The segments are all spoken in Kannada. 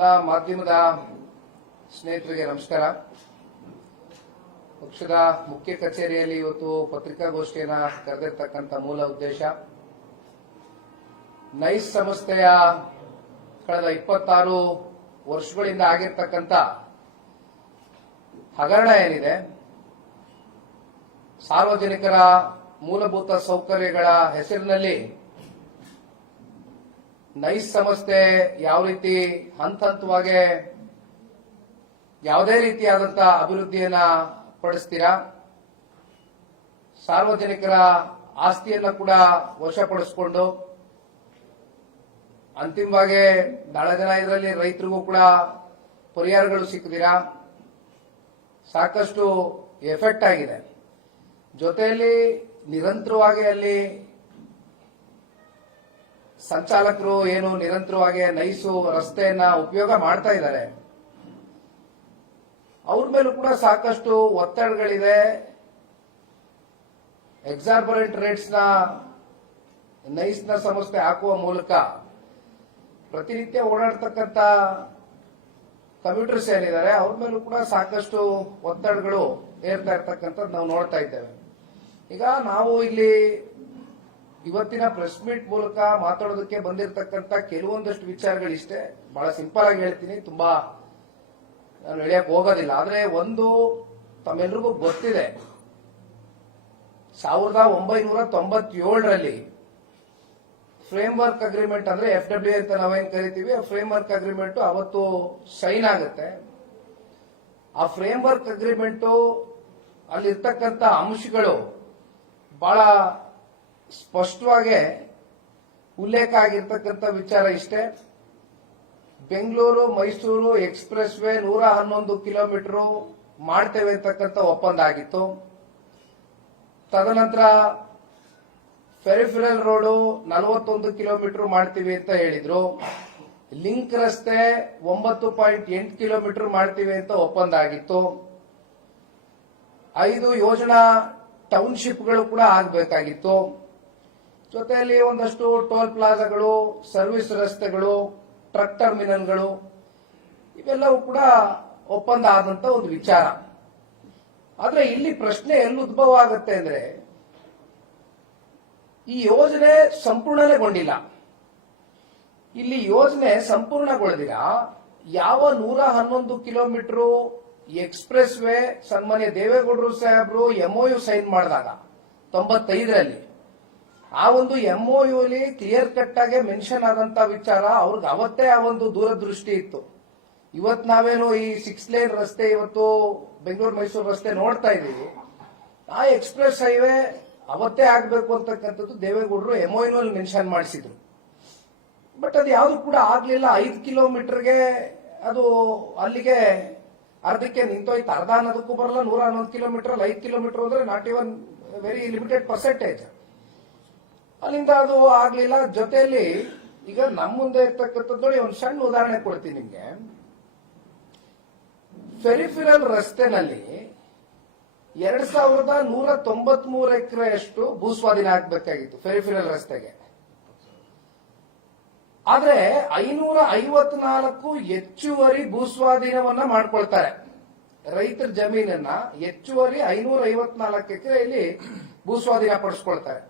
ಎಲ್ಲ ಮಾಧ್ಯಮದ ಸ್ನೇಹಿತರಿಗೆ ನಮಸ್ಕಾರ. ಪಕ್ಷದ ಮುಖ್ಯ ಕಚೇರಿಯಲ್ಲಿ ಇವತ್ತು ಪತ್ರಿಕಾಗೋಷ್ಠಿಯನ್ನು ಕರೆದಿರ್ತಕ್ಕಂಥ ಮೂಲ ಉದ್ದೇಶ ನೈಸ್ ಸಂಸ್ಥೆಯ ಕಳೆದ 26 ವರ್ಷಗಳಿಂದ ಆಗಿರ್ತಕ್ಕಂಥ ಹಗರಣ ಏನಿದೆ, ಸಾರ್ವಜನಿಕರ ಮೂಲಭೂತ ಸೌಕರ್ಯಗಳ ಹೆಸರಿನಲ್ಲಿ ನೈಸ್ ಸಂಸ್ಥೆ ಯಾವ ರೀತಿ ಹಂತ ಹಂತವಾಗಿ ಯಾವುದೇ ರೀತಿಯಾದಂತಹ ಅಭಿವೃದ್ಧಿಯನ್ನ ಪಡಿಸ್ತೀರಾ, ಸಾರ್ವಜನಿಕರ ಆಸ್ತಿಯನ್ನ ಕೂಡ ವಶಪಡಿಸಿಕೊಂಡು ಅಂತಿಮವಾಗಿ ನಾಳೆ ದಿನ ಇದರಲ್ಲಿ ರೈತರಿಗೂ ಕೂಡ ಪರಿಹಾರಗಳು ಸಿಕ್ಕಿದಿರಾ, ಸಾಕಷ್ಟು ಎಫೆಕ್ಟ್ ಆಗಿದೆ. ಜೊತೆಯಲ್ಲಿ ನಿರಂತರವಾಗಿ ಅಲ್ಲಿ ಸಂಚಾಲಕರು ಏನು ನಿರಂತರವಾಗಿ ನೈಸು ರಸ್ತೆಯನ್ನ ಉಪಯೋಗ ಮಾಡ್ತಾ ಇದ್ದಾರೆ, ಅವ್ರ ಮೇಲೂ ಕೂಡ ಸಾಕಷ್ಟು ಒತ್ತಡಗಳಿದೆ. ಎಕ್ಸಾರ್ಬರೆಂಟ್ ರೇಟ್ಸ್ ನ ನೈಸ್ ನ ಸಂಸ್ಥೆ ಹಾಕುವ ಮೂಲಕ ಪ್ರತಿನಿತ್ಯ ಓಡಾಡ್ತಕ್ಕಂಥ ಕಮ್ಯೂಟರ್ಸ್ ಏನಿದ್ದಾರೆ ಅವ್ರ ಮೇಲೂ ಕೂಡ ಸಾಕಷ್ಟು ಒತ್ತಡಗಳು ಏರ್ತಾ ಇರ್ತಕ್ಕಂಥದ್ದು ನಾವು ನೋಡ್ತಾ ಇದ್ದೇವೆ. ಈಗ ನಾವು ಇಲ್ಲಿ ಇವತ್ತಿನ ಪ್ರೆಸ್ ಮೀಟ್ ಮೂಲಕ ಮಾತಾಡೋದಕ್ಕೆ ಬಂದಿರತಕ್ಕಂಥ ಕೆಲವೊಂದಷ್ಟು ವಿಚಾರಗಳಿಷ್ಟೇ. ಬಹಳ ಸಿಂಪಲ್ ಆಗಿ ಹೇಳ್ತೀನಿ, ತುಂಬಾ ನಾನು ಹೇಳಕ್ ಹೋಗೋದಿಲ್ಲ. ಆದ್ರೆ ಒಂದು ತಮ್ಮೆಲ್ರಿಗೂ ಗೊತ್ತಿದೆ, 1997ರಲ್ಲಿ ಫ್ರೇಮ್ ವರ್ಕ್ ಅಗ್ರಿಮೆಂಟ್ ಅಂದ್ರೆ FWA ಅಂತ ನಾವೇನ್ ಕರಿತೀವಿ, ಆ ಫ್ರೇಮ್ ವರ್ಕ್ ಅಗ್ರಿಮೆಂಟ್ ಅವತ್ತು ಸೈನ್ ಆಗುತ್ತೆ. ಆ ಫ್ರೇಮ್ ವರ್ಕ್ ಅಗ್ರಿಮೆಂಟ್ ಅಲ್ಲಿರ್ತಕ್ಕಂಥ ಅಂಶಗಳು ಬಹಳ ಸ್ಪಷ್ಟವಾಗಿ ಉಲ್ಲೇಖ ಆಗಿರ್ತಕ್ಕಂಥ ವಿಚಾರ ಇಷ್ಟೇ. Bengaluru Mysuru express way 111 kilometre ಮಾಡ್ತೇವೆ ಅಂತಕ್ಕಂಥ ಒಪ್ಪಂದ ಆಗಿತ್ತು. ತದನಂತರ ಫೆರಿಫೆರಲ್ ರೋಡು 41 ಕಿಲೋಮೀಟರ್ ಮಾಡ್ತೀವಿ ಅಂತ ಹೇಳಿದ್ರು. ಲಿಂಕ್ ರಸ್ತೆ 9.8 ಕಿಲೋಮೀಟರ್ ಮಾಡ್ತೀವಿ ಅಂತ ಒಪ್ಪಂದ ಆಗಿತ್ತು. 5 ಯೋಜನಾ ಟೌನ್ಶಿಪ್ಗಳು ಕೂಡ ಆಗಬೇಕಾಗಿತ್ತು. ಜೊತೆಯಲ್ಲಿ ಒಂದಷ್ಟು ಟೋಲ್ ಪ್ಲಾಜಾಗಳು, ಸರ್ವಿಸ್ ರಸ್ತೆಗಳು, ಟ್ರಕ್ ಟರ್ಮಿನಲ್ಗಳು, ಇವೆಲ್ಲವೂ ಕೂಡ ಒಪ್ಪಂದ ಆದಂತ ಒಂದು ವಿಚಾರ. ಆದ್ರೆ ಇಲ್ಲಿ ಪ್ರಶ್ನೆ ಎಲ್ಲಿ ಉದ್ಭವ ಆಗುತ್ತೆ ಅಂದ್ರೆ, ಈ ಯೋಜನೆ ಸಂಪೂರ್ಣಗೊಂಡಿಲ್ಲ. ಇಲ್ಲಿ ಯೋಜನೆ ಸಂಪೂರ್ಣಗೊಳ್ಳದಿರ ಯಾವ 111 ಕಿಲೋಮೀಟರ್ ಎಕ್ಸ್ಪ್ರೆಸ್ ವೇ ಸನ್ಮಾನ್ಯ ದೇವೇಗೌಡರು ಸಾಹೇಬರು MOU ಸೈನ್ ಮಾಡಿದಾಗ 95ರಲ್ಲಿ ಆ ಒಂದು MOU ಅಲ್ಲಿ ಕ್ಲಿಯರ್ ಕಟ್ ಆಗಿ ಮೆನ್ಷನ್ ಆದಂತ ವಿಚಾರ, ಅವ್ರಿಗೆ ಅವತ್ತೇ ಆ ಒಂದು ದೂರದೃಷ್ಟಿ ಇತ್ತು. ಇವತ್ತು ನಾವೇನು ಈ 6 ಲೇನ್ ರಸ್ತೆ ಇವತ್ತು ಬೆಂಗಳೂರು ಮೈಸೂರು ರಸ್ತೆ ನೋಡ್ತಾ ಇದೀವಿ, ಆ ಎಕ್ಸ್ಪ್ರೆಸ್ ಹೈವೇ ಅವತ್ತೇ ಆಗ್ಬೇಕು ಅಂತಕ್ಕಂಥದ್ದು ದೇವೇಗೌಡರು MOU ಅಲ್ಲಿ ಮೆನ್ಷನ್ ಮಾಡಿಸಿದ್ರು. ಬಟ್ ಅದು ಯಾವುದು ಕೂಡ ಆಗ್ಲಿಲ್ಲ. 5 ಕಿಲೋಮೀಟರ್ಗೆ ಅದು ಅಲ್ಲಿಗೆ ಅರ್ಧಕ್ಕೆ ನಿಂತೋಯ್ತು. ಅರ್ಧ ಅನ್ನೋದಕ್ಕೂ ಬರಲ್ಲ. 111 ಕಿಲೋಮೀಟರ್ 5 ಕಿಲೋಮೀಟರ್ ಅಂದ್ರೆ not even very limited percentage. ಅಲ್ಲಿಂದ ಅದು ಆಗ್ಲಿಲ್ಲ. ಜೊತೆಯಲ್ಲಿ ಈಗ ನಮ್ಮ ಮುಂದೆ ಇರ್ತಕ್ಕಂಥದ್ದು ನೋಡಿ, ಒಂದು ಸಣ್ಣ ಉದಾಹರಣೆ ಕೊಡ್ತೀನಿ ನಿಮ್ಗೆ. ಫೆರಿಫೆರಲ್ ರಸ್ತೆನಲ್ಲಿ 2193 ಎಕರೆಯಷ್ಟು ಭೂಸ್ವಾಧೀನ ಆಗಬೇಕಾಗಿತ್ತು ಫೆರಿಫೆರಲ್ ರಸ್ತೆಗೆ. ಆದ್ರೆ 554 ಹೆಚ್ಚುವರಿ ಭೂಸ್ವಾಧೀನವನ್ನ ಮಾಡ್ಕೊಳ್ತಾರೆ. ರೈತರ ಜಮೀನನ್ನ ಹೆಚ್ಚುವರಿ 554 ಎಕರೆಯಲ್ಲಿ ಭೂಸ್ವಾಧೀನ ಪಡಿಸ್ಕೊಳ್ತಾರೆ.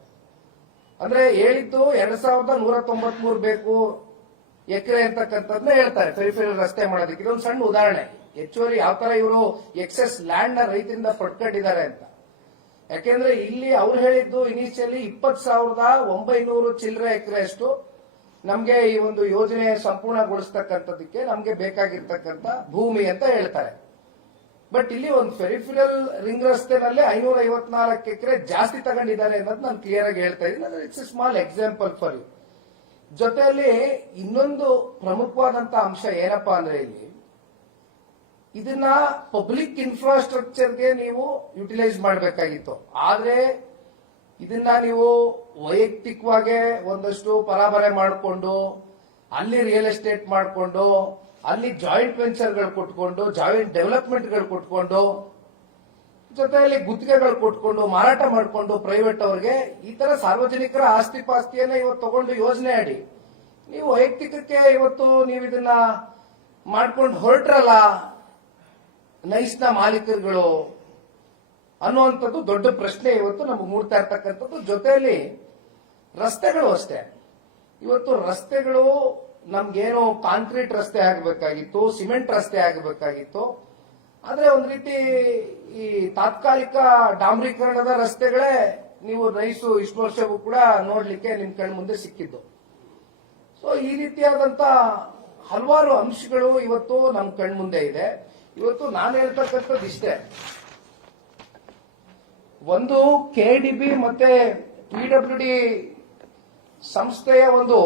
ಅಂದ್ರೆ ಹೇಳಿದ್ದು 2193 ಬೇಕು ಎಕರೆ ಅಂತಕ್ಕಂಥದ್ದನ್ನ ಹೇಳ್ತಾರೆ ಫೆರಿಫೆರಲ್ ರಸ್ತೆ ಮಾಡೋದಕ್ಕೆ. ಇದೊಂದು ಸಣ್ಣ ಉದಾಹರಣೆ, ಹೆಚ್ಚುವರಿ ಯಾವ ತರ ಇವರು ಎಕ್ಸೆಸ್ ಲ್ಯಾಂಡ್ ನ ರೈತರಿಂದ ಪಡ್ಕೊಂಡಿದ್ದಾರೆ ಅಂತ. ಯಾಕೆಂದ್ರೆ ಇಲ್ಲಿ ಅವ್ರು ಹೇಳಿದ್ದು ಇನಿಷಿಯಲಿ 20,900 ಚಿಲ್ಲರೆ ಎಕರೆಯಷ್ಟು ನಮ್ಗೆ ಈ ಒಂದು ಯೋಜನೆ ಸಂಪೂರ್ಣಗೊಳಿಸ್ತಕ್ಕಂಥದಕ್ಕೆ ನಮ್ಗೆ ಬೇಕಾಗಿರ್ತಕ್ಕಂಥ ಭೂಮಿ ಅಂತ ಹೇಳ್ತಾರೆ. ಬಟ್ ಇಲ್ಲಿ ಒಂದು ಫೆರಿಫೆರಲ್ ರಿಂಗ್ ರಸ್ತೆನಲ್ಲೇ 554 ಎಕರೆ ಜಾಸ್ತಿ ತಗೊಂಡಿದ್ದಾರೆ ಅನ್ನೋದು ನಾನು ಕ್ಲಿಯರ್ ಆಗಿ ಹೇಳ್ತಾ ಇದ್ದೀನಿ. It's a small example for you. ಜೊತೆಯಲ್ಲಿ ಇನ್ನೊಂದು ಪ್ರಮುಖವಾದಂತ ಅಂಶ ಏನಪ್ಪಾ ಅಂದ್ರೆ, ಇಲ್ಲಿ ಇದನ್ನ ಪಬ್ಲಿಕ್ ಇನ್ಫ್ರಾಸ್ಟ್ರಕ್ಚರ್ಗೆ ನೀವು ಯುಟಿಲೈಸ್ ಮಾಡಬೇಕಾಗಿತ್ತು. ಆದ್ರೆ ಇದನ್ನ ನೀವು ವೈಯಕ್ತಿಕವಾಗಿ ಒಂದಷ್ಟು ಪರಾಬರೆ ಮಾಡಿಕೊಂಡು, ಅಲ್ಲಿ ರಿಯಲ್ ಎಸ್ಟೇಟ್ ಮಾಡಿಕೊಂಡು, ಅಲ್ಲಿ ಜಾಯಿಂಟ್ ವೆಂಚರ್ಗಳು ಕೊಟ್ಕೊಂಡು, ಜಾಯಿಂಟ್ ಡೆವಲಪ್ಮೆಂಟ್ಗಳು ಕೊಟ್ಕೊಂಡು, ಜೊತೆಯಲ್ಲಿ ಗುತ್ತಿಗೆಗಳು ಕೊಟ್ಕೊಂಡು ಮಾರಾಟ ಮಾಡಿಕೊಂಡು ಪ್ರೈವೇಟ್ ಅವರಿಗೆ ಈ ತರ ಸಾರ್ವಜನಿಕರ ಆಸ್ತಿ ಪಾಸ್ತಿಯನ್ನ ಇವತ್ತು ತಗೊಂಡು ಯೋಜನೆ ಅಡಿ ನೀವು ವೈಯಕ್ತಿಕಕ್ಕೆ ಇವತ್ತು ನೀವು ಇದನ್ನ ಮಾಡ್ಕೊಂಡು ಹೊರಟ್ರಲ್ಲ ನೈಸ್ನ ಮಾಲೀಕರುಗಳು ಅನ್ನುವಂಥದ್ದು ದೊಡ್ಡ ಪ್ರಶ್ನೆ ಇವತ್ತು ನಮ್ಗೆ ಮೂಡ್ತಾ ಇರ್ತಕ್ಕಂಥದ್ದು. ಜೊತೆಯಲ್ಲಿ ರಸ್ತೆಗಳು ಅಷ್ಟೇ. ಇವತ್ತು ರಸ್ತೆಗಳು ನಮ್ಗೇನು ಕಾಂಕ್ರೀಟ್ ರಸ್ತೆ ಆಗಬೇಕಾಗಿತ್ತು, ಸಿಮೆಂಟ್ ರಸ್ತೆ ಆಗಬೇಕಾಗಿತ್ತು. ಆದ್ರೆ ಒಂದ್ ರೀತಿ ಈ ತಾತ್ಕಾಲಿಕ ಡಾಂಬರೀಕರಣದ ರಸ್ತೆಗಳೇ ನೀವು ನೈಸು ಇಷ್ಟು ವರ್ಷವೂ ಕೂಡ ನೋಡ್ಲಿಕ್ಕೆ ನಿಮ್ ಕಣ್ ಮುಂದೆ ಸಿಕ್ಕಿದ್ದು. ಸೊ ಈ ರೀತಿಯಾದಂತ ಹಲವಾರು ಅಂಶಗಳು ಇವತ್ತು ನಮ್ ಕಣ್ ಮುಂದೆ ಇದೆ. ಇವತ್ತು ನಾನು ಹೇಳ್ತಕ್ಕಂಥದ್ದು ಇಷ್ಟೇ, ಒಂದು KDB ಮತ್ತೆ PWD ಸಂಸ್ಥೆಯ ಒಂದು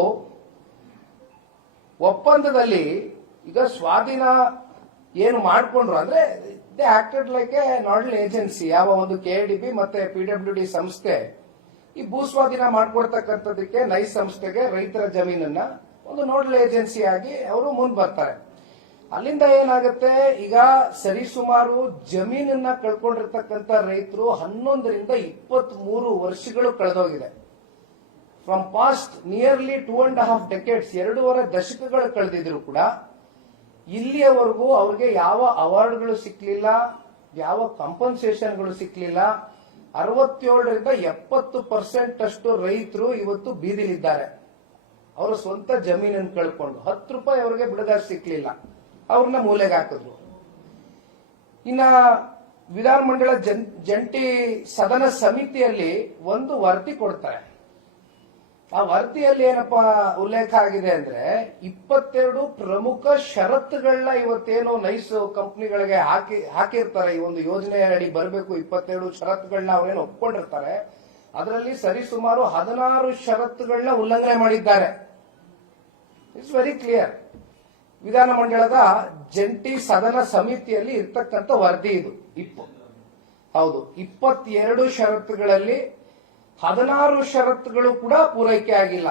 ಒಪ್ಪಂದದಲ್ಲಿ ಈಗ ಸ್ವಾಧೀನ ಏನು ಮಾಡಿಕೊಂಡ್ರು ಅಂದ್ರೆ they acted like a nodal agency. ಯಾವ ಒಂದು KDB ಮತ್ತೆ PWD ಸಂಸ್ಥೆ ಈ ಭೂ ಸ್ವಾಧೀನ ಮಾಡ್ಕೊಡ್ತಕ್ಕಂಥದಕ್ಕೆ ನೈಸ್ ಸಂಸ್ಥೆಗೆ ರೈತರ ಜಮೀನನ್ನ ಒಂದು ನೋಡಲ್ ಏಜೆನ್ಸಿ ಆಗಿ ಅವರು ಮುಂದೆ ಬರ್ತಾರೆ. ಅಲ್ಲಿಂದ ಏನಾಗುತ್ತೆ, ಈಗ ಸರಿಸುಮಾರು ಜಮೀನನ್ನ ಕಳ್ಕೊಂಡಿರ್ತಕ್ಕಂಥ ರೈತರು 11 ರಿಂದ 23 ವರ್ಷಗಳು ಕಳೆದೋಗಿದೆ. ಫ್ರಮ್ ಪಾಸ್ಟ್ ನಿಯರ್ಲಿ 2.5 ಡೆಕೆಡ್ಸ್, 2.5 ದಶಕಗಳು ಕಳೆದಿದ್ರು ಕೂಡ ಇಲ್ಲಿಯವರೆಗೂ ಅವ್ರಿಗೆ ಯಾವ ಅವಾರ್ಡ್ಗಳು ಸಿಕ್ಲಿಲ್ಲ, ಯಾವ ಕಾಂಪನ್ಸೇಷನ್ಗಳು ಸಿಕ್ಲಿಲ್ಲ. 67 ರಿಂದ 70% ಅಷ್ಟು ರೈತರು ಇವತ್ತು ಬೀದಿಲಿದ್ದಾರೆ. ಅವರ ಸ್ವಂತ ಜಮೀನನ್ನು ಕಳ್ಕೊಂಡು 10 ರೂಪಾಯಿ ಅವರಿಗೆ ಬಿಡುಗಡೆ ಸಿಕ್ಲಿಲ್ಲ, ಅವ್ರನ್ನ ಮೂಲೆಗೆ ಹಾಕಿದ್ರು. ಇನ್ನ ವಿಧಾನಮಂಡಲ ಜಂಟಿ ಸದನ ಸಮಿತಿಯಲ್ಲಿ ಒಂದು ವರದಿ ಕೊಡ್ತಾರೆ. ಆ ವರದಿಯಲ್ಲಿ ಏನಪ್ಪಾ ಉಲ್ಲೇಖ ಆಗಿದೆ ಅಂದ್ರೆ 22 ಪ್ರಮುಖ ಷರತ್ತುಗಳನ್ನ ಇವತ್ತೇನು ನೈಸ್ ಕಂಪನಿಗಳಿಗೆ ಹಾಕಿರ್ತಾರೆ. ಈ ಒಂದು ಯೋಜನೆ ಅಡಿ ಬರಬೇಕು 22 ಷರತ್ತುಗಳನ್ನ ಅವರೇನು ಒಪ್ಕೊಂಡಿರ್ತಾರೆ. ಅದರಲ್ಲಿ ಸರಿಸುಮಾರು 16 ಷರತ್ತುಗಳನ್ನ ಉಲ್ಲಂಘನೆ ಮಾಡಿದ್ದಾರೆ. It's very clear. ವಿಧಾನಮಂಡಲದ ಜಂಟಿ ಸದನ ಸಮಿತಿಯಲ್ಲಿ ಇರ್ತಕ್ಕಂಥ ವರದಿ ಇದು. ಹೌದು, 22 ಷರತ್ತುಗಳಲ್ಲಿ 16 ಷರತ್ತುಗಳು ಕೂಡ ಪೂರೈಕೆ ಆಗಿಲ್ಲ.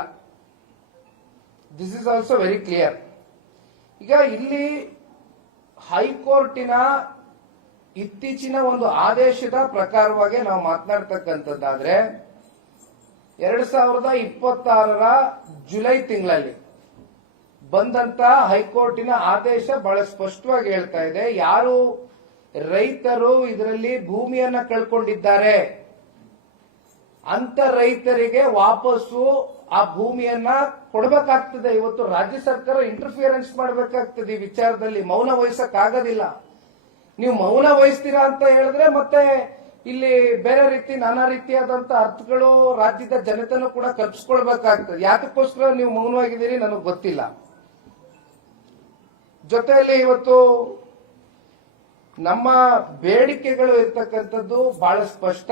This is also very clear. ಈಗ ಇಲ್ಲಿ ಹೈಕೋರ್ಟಿನ ಇತ್ತೀಚಿನ ಒಂದು ಆದೇಶದ ಪ್ರಕಾರವಾಗಿ ನಾವು ಮಾತನಾಡ್ತಕ್ಕಂಥದ್ದಾದ್ರೆ 2026ರ ಜುಲೈ ತಿಂಗಳಲ್ಲಿ ಬಂದಂತ ಹೈಕೋರ್ಟಿನ ಆದೇಶ ಬಹಳ ಸ್ಪಷ್ಟವಾಗಿ ಹೇಳ್ತಾ ಇದೆ, ಯಾರು ರೈತರು ಇದರಲ್ಲಿ ಭೂಮಿಯನ್ನ ಕಳ್ಕೊಂಡಿದ್ದಾರೆ ಅಂತ ರೈತರಿಗೆ ವಾಪಸ್ಸು ಆ ಭೂಮಿಯನ್ನ ಕೊಡಬೇಕಾಗ್ತದೆ. ಇವತ್ತು ರಾಜ್ಯ ಸರ್ಕಾರ ಇಂಟರ್ಫಿಯರೆನ್ಸ್ ಮಾಡಬೇಕಾಗ್ತದೆ ಈ ವಿಚಾರದಲ್ಲಿ. ಮೌನ ವಹಿಸಕ್ಕಾಗೋದಿಲ್ಲ. ನೀವು ಮೌನ ವಹಿಸ್ತೀರಾ ಅಂತ ಹೇಳಿದ್ರೆ ಮತ್ತೆ ಇಲ್ಲಿ ಬೇರೆ ರೀತಿ ನಾನಾ ರೀತಿಯಾದಂತ ಅರ್ಥಗಳು ರಾಜ್ಯದ ಜನತೆನೂ ಕೂಡ ಕಲ್ಪಿಸ್ಕೊಳ್ಬೇಕಾಗ್ತದೆ. ಯಾತಕ್ಕೋಸ್ಕರ ನೀವು ಮೌನವಾಗಿದ್ದೀರಿ ನನಗೆ ಗೊತ್ತಿಲ್ಲ. ಜೊತೆಯಲ್ಲಿ ಇವತ್ತು ನಮ್ಮ ಬೇಡಿಕೆಗಳು ಇರ್ತಕ್ಕಂಥದ್ದು ಬಹಳ ಸ್ಪಷ್ಟ.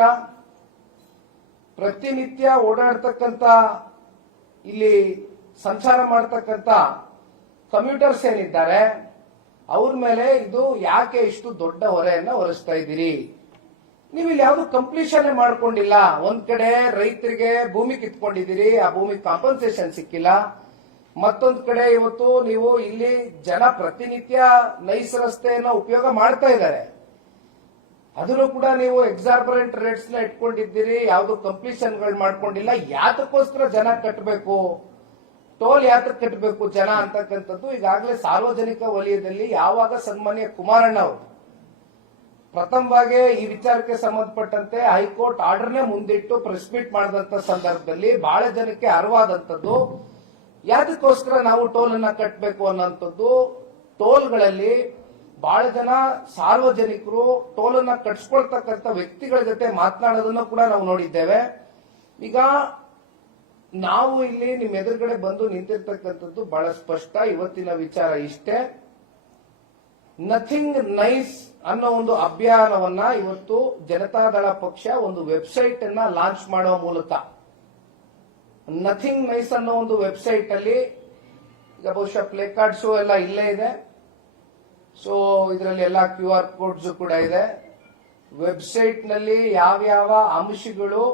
ಪ್ರತಿನಿತ್ಯ ಓಡಾಡ್ತಕ್ಕಂಥ ಇಲ್ಲಿ ಸಂಚಾರ ಮಾಡ್ತಕ್ಕಂಥ ಕಮ್ಯೂಟರ್ಸ್ ಏನಿದ್ದಾರೆ ಅವ್ರ ಮೇಲೆ ಇದು ಯಾಕೆ ಇಷ್ಟು ದೊಡ್ಡ ಹೊರೆಯನ್ನ ಹೊರಿಸ್ತಾ ಇದ್ದೀರಿ? ನೀವು ಇಲ್ಲಿ ಯಾವ್ದು ಕಂಪ್ಲೀಷನ್ ಮಾಡ್ಕೊಂಡಿಲ್ಲ. ಒಂದ್ ಕಡೆ ರೈತರಿಗೆ ಭೂಮಿ ಕಿತ್ಕೊಂಡಿದ್ದೀರಿ, ಆ ಭೂಮಿ ಕಾಂಪನ್ಸೇಷನ್ ಸಿಕ್ಕಿಲ್ಲ. ಮತ್ತೊಂದ್ ಕಡೆ ಇವತ್ತು ನೀವು ಇಲ್ಲಿ ಜನ ಪ್ರತಿನಿತ್ಯ ನೈಸ್ ರಸ್ತೆಯನ್ನು ಉಪಯೋಗ ಮಾಡ್ತಾ ಇದ್ದಾರೆ, ಅದನ್ನು ಕೂಡ ನೀವು ಎಕ್ಸಾರ್ಬರೆಂಟ್ ರೇಟ್ಸ್ ನ ಇಟ್ಕೊಂಡಿದ್ದೀರಿ, ಯಾವ್ದು ಕಂಪ್ಲೀಷನ್ಗಳು ಮಾಡ್ಕೊಂಡಿಲ್ಲ. ಯಾತಕ್ಕೋಸ್ಕರ ಜನ ಕಟ್ಟಬೇಕು, ಟೋಲ್ ಯಾತಕ್ಕೆ ಕಟ್ಟಬೇಕು ಜನ ಅಂತಕ್ಕಂಥದ್ದು ಈಗಾಗಲೇ ಸಾರ್ವಜನಿಕ ವಲಯದಲ್ಲಿ ಯಾವಾಗ ಸನ್ಮಾನ್ಯ ಕುಮಾರಣ್ಣ ಅವರು ಪ್ರಥಮವಾಗಿ ಈ ವಿಚಾರಕ್ಕೆ ಸಂಬಂಧಪಟ್ಟಂತೆ ಹೈಕೋರ್ಟ್ ಆರ್ಡರ್ನೇ ಮುಂದಿಟ್ಟು ಪ್ರೆಸ್ ಮೀಟ್ ಮಾಡಿದಂತ ಸಂದರ್ಭದಲ್ಲಿ ಬಹಳ ಜನಕ್ಕೆ ಅರಿವಾದಂಥದ್ದು ಯಾತಕ್ಕೋಸ್ಕರ ನಾವು ಟೋಲ್ ಅನ್ನ ಕಟ್ಟಬೇಕು ಅನ್ನೋಂಥದ್ದು. ಟೋಲ್ಗಳಲ್ಲಿ ಬಹಳ ಜನ ಸಾರ್ವಜನಿಕರು ಟೋಲ್ ಅನ್ನ ಕಟ್ಸ್ಕೊಳ್ತಕ್ಕಂಥ ವ್ಯಕ್ತಿಗಳ ಜೊತೆ ಮಾತನಾಡೋದನ್ನ ಕೂಡ ನಾವು ನೋಡಿದ್ದೇವೆ. ಈಗ ನಾವು ಇಲ್ಲಿ ನಿಮ್ಮ ಎದುರುಗಡೆ ಬಂದು ನಿಂತಿರ್ತಕ್ಕಂಥದ್ದು ಬಹಳ ಸ್ಪಷ್ಟ. ಇವತ್ತಿನ ವಿಚಾರ ಇಷ್ಟೇ, ನಥಿಂಗ್ ನೈಸ್ ಅನ್ನೋ ಒಂದು ಅಭಿಯಾನವನ್ನ ಇವತ್ತು ಜನತಾದಳ ಪಕ್ಷ ಒಂದು ವೆಬ್ಸೈಟ್ ಅನ್ನ ಲಾಂಚ್ ಮಾಡುವ ಮೂಲಕ, ನಥಿಂಗ್ ನೈಸ್ ಅನ್ನೋ ಒಂದು ವೆಬ್ಸೈಟ್ ಅಲ್ಲಿ ಈಗ ಬಹುಶಃ ಪ್ಲೇ ಕಾರ್ಡ್ಸ್ ಎಲ್ಲ ಇಲ್ಲೇ ಇದೆ. ಸೊ ಇದರಲ್ಲಿ ಎಲ್ಲ QR ಕೋಡ್ಸ್ ಕೂಡ ಇದೆ. ವೆಬ್ಸೈಟ್ ನಲ್ಲಿ ಯಾವ್ಯಾವ ಅಂಶಗಳು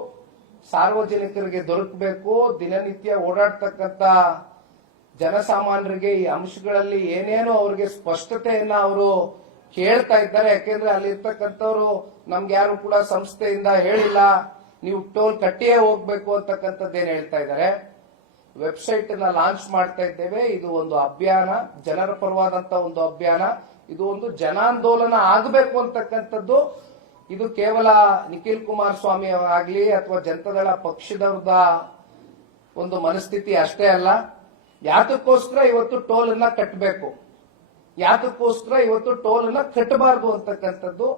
ಸಾರ್ವಜನಿಕರಿಗೆ ದೊರಕಬೇಕು, ದಿನನಿತ್ಯ ಓಡಾಡ್ತಕ್ಕಂಥ ಜನಸಾಮಾನ್ಯರಿಗೆ ಈ ಅಂಶಗಳಲ್ಲಿ ಏನೇನು ಅವರಿಗೆ ಸ್ಪಷ್ಟತೆಯನ್ನ ಅವರು ಕೇಳ್ತಾ ಇದ್ದಾರೆ. ಯಾಕೆಂದ್ರೆ ಅಲ್ಲಿ ಇರ್ತಕ್ಕಂಥವ್ರು ನಮ್ಗೆ ಯಾರು ಕೂಡ ಸಂಸ್ಥೆಯಿಂದ ಹೇಳಿಲ್ಲ ನೀವು ಟೋಲ್ ಕಟ್ಟಿಯೇ ಹೋಗ್ಬೇಕು ಅಂತಕ್ಕಂಥದ್ದೇನು ಹೇಳ್ತಾ ಇದ್ದಾರೆ. ವೆಬ್ಸೈಟ್ ಅನ್ನ ಲಾಂಚ್ ಮಾಡ್ತಾ ಇದ್ದೇವೆ. ಇದು ಒಂದು ಅಭಿಯಾನ, ಜನರ ಪರವಾದಂತ ಒಂದು ಅಭಿಯಾನ. ಇದು ಒಂದು ಜನಾಂದೋಲನ ಆಗಬೇಕು ಅಂತಕ್ಕಂಥದ್ದು. ಇದು ಕೇವಲ ನಿಖಿಲ್ ಕುಮಾರಸ್ವಾಮಿ ಆಗಲಿ ಅಥವಾ ಜನತಾದಳ ಪಕ್ಷದವ್ರದ ಒಂದು ಮನಸ್ಥಿತಿ ಅಷ್ಟೇ ಅಲ್ಲ. ಯಾತಕ್ಕೋಸ್ಕರ ಇವತ್ತು ಟೋಲ್ ಅನ್ನ ಕಟ್ಟಬೇಕು, ಯಾತಕ್ಕೋಸ್ಕರ ಇವತ್ತು ಟೋಲ್ ಅನ್ನ ಕಟ್ಟಬಾರದು ಅಂತಕ್ಕಂಥದ್ದು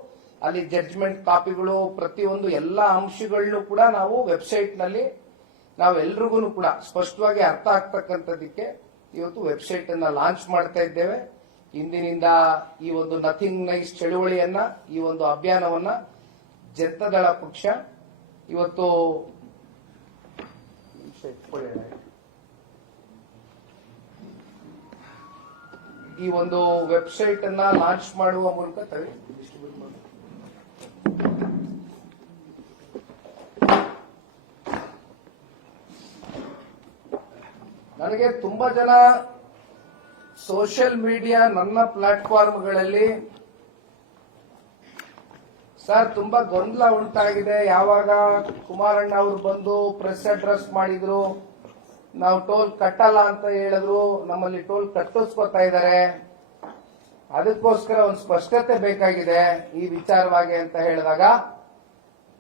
ಅಲ್ಲಿ ಜಡ್ಜ್ಮೆಂಟ್ ಕಾಪಿಗಳು, ಪ್ರತಿಯೊಂದು ಎಲ್ಲಾ ಅಂಶಗಳನ್ನು ಕೂಡ ನಾವು ವೆಬ್ಸೈಟ್ ನಲ್ಲಿ ನಾವೆಲ್ರಿಗೂ ಕೂಡ ಸ್ಪಷ್ಟವಾಗಿ ಅರ್ಥ ಆಗ್ತಕ್ಕಂಥದ್ದಕ್ಕೆ ಇವತ್ತು ವೆಬ್ಸೈಟ್ ಅನ್ನ ಲಾಂಚ್ ಮಾಡ್ತಾ ಇದ್ದೇವೆ. ಇಂದಿನಿಂದ ಈ ಒಂದು ನಥಿಂಗ್ ನೈಸ್ ಚಳುವಳಿಯನ್ನ, ಈ ಒಂದು ಅಭಿಯಾನವನ್ನ ಜನತಾದಳ ಪಕ್ಷ ಇವತ್ತು ಈ ಒಂದು ವೆಬ್ಸೈಟ್ ಅನ್ನ ಲಾಂಚ್ ಮಾಡುವ ಮೂಲಕ ಡಿಸ್ಟ್ರಿಬ್ಯೂಟ್ ಮಾಡಿ. ನನಗೆ ತುಂಬಾ ಜನ ಸೋಷಿಯಲ್ ಮೀಡಿಯಾ ನನ್ನ ಪ್ಲಾಟ್ಫಾರ್ಮ್ಗಳಲ್ಲಿ ಸರ್ ತುಂಬಾ ಗೊಂದಲ ಉಂಟಾಗಿದೆ, ಯಾವಾಗ ಕುಮಾರಣ್ಣ ಅವರು ಬಂದು ಪ್ರೆಸ್ ಅಡ್ರೆಸ್ ಮಾಡಿದ್ರು, ನಾವು ಟೋಲ್ ಕಟ್ಟಲ್ಲ ಅಂತ ಹೇಳಿದ್ರು, ನಮ್ಮಲ್ಲಿ ಟೋಲ್ ಕಟ್ಟಿಸ್ಕೊತಾ ಇದ್ದಾರೆ, ಅದಕ್ಕೋಸ್ಕರ ಒಂದು ಸ್ಪಷ್ಟತೆ ಬೇಕಾಗಿದೆ ಈ ವಿಚಾರವಾಗಿ ಅಂತ ಹೇಳಿದಾಗ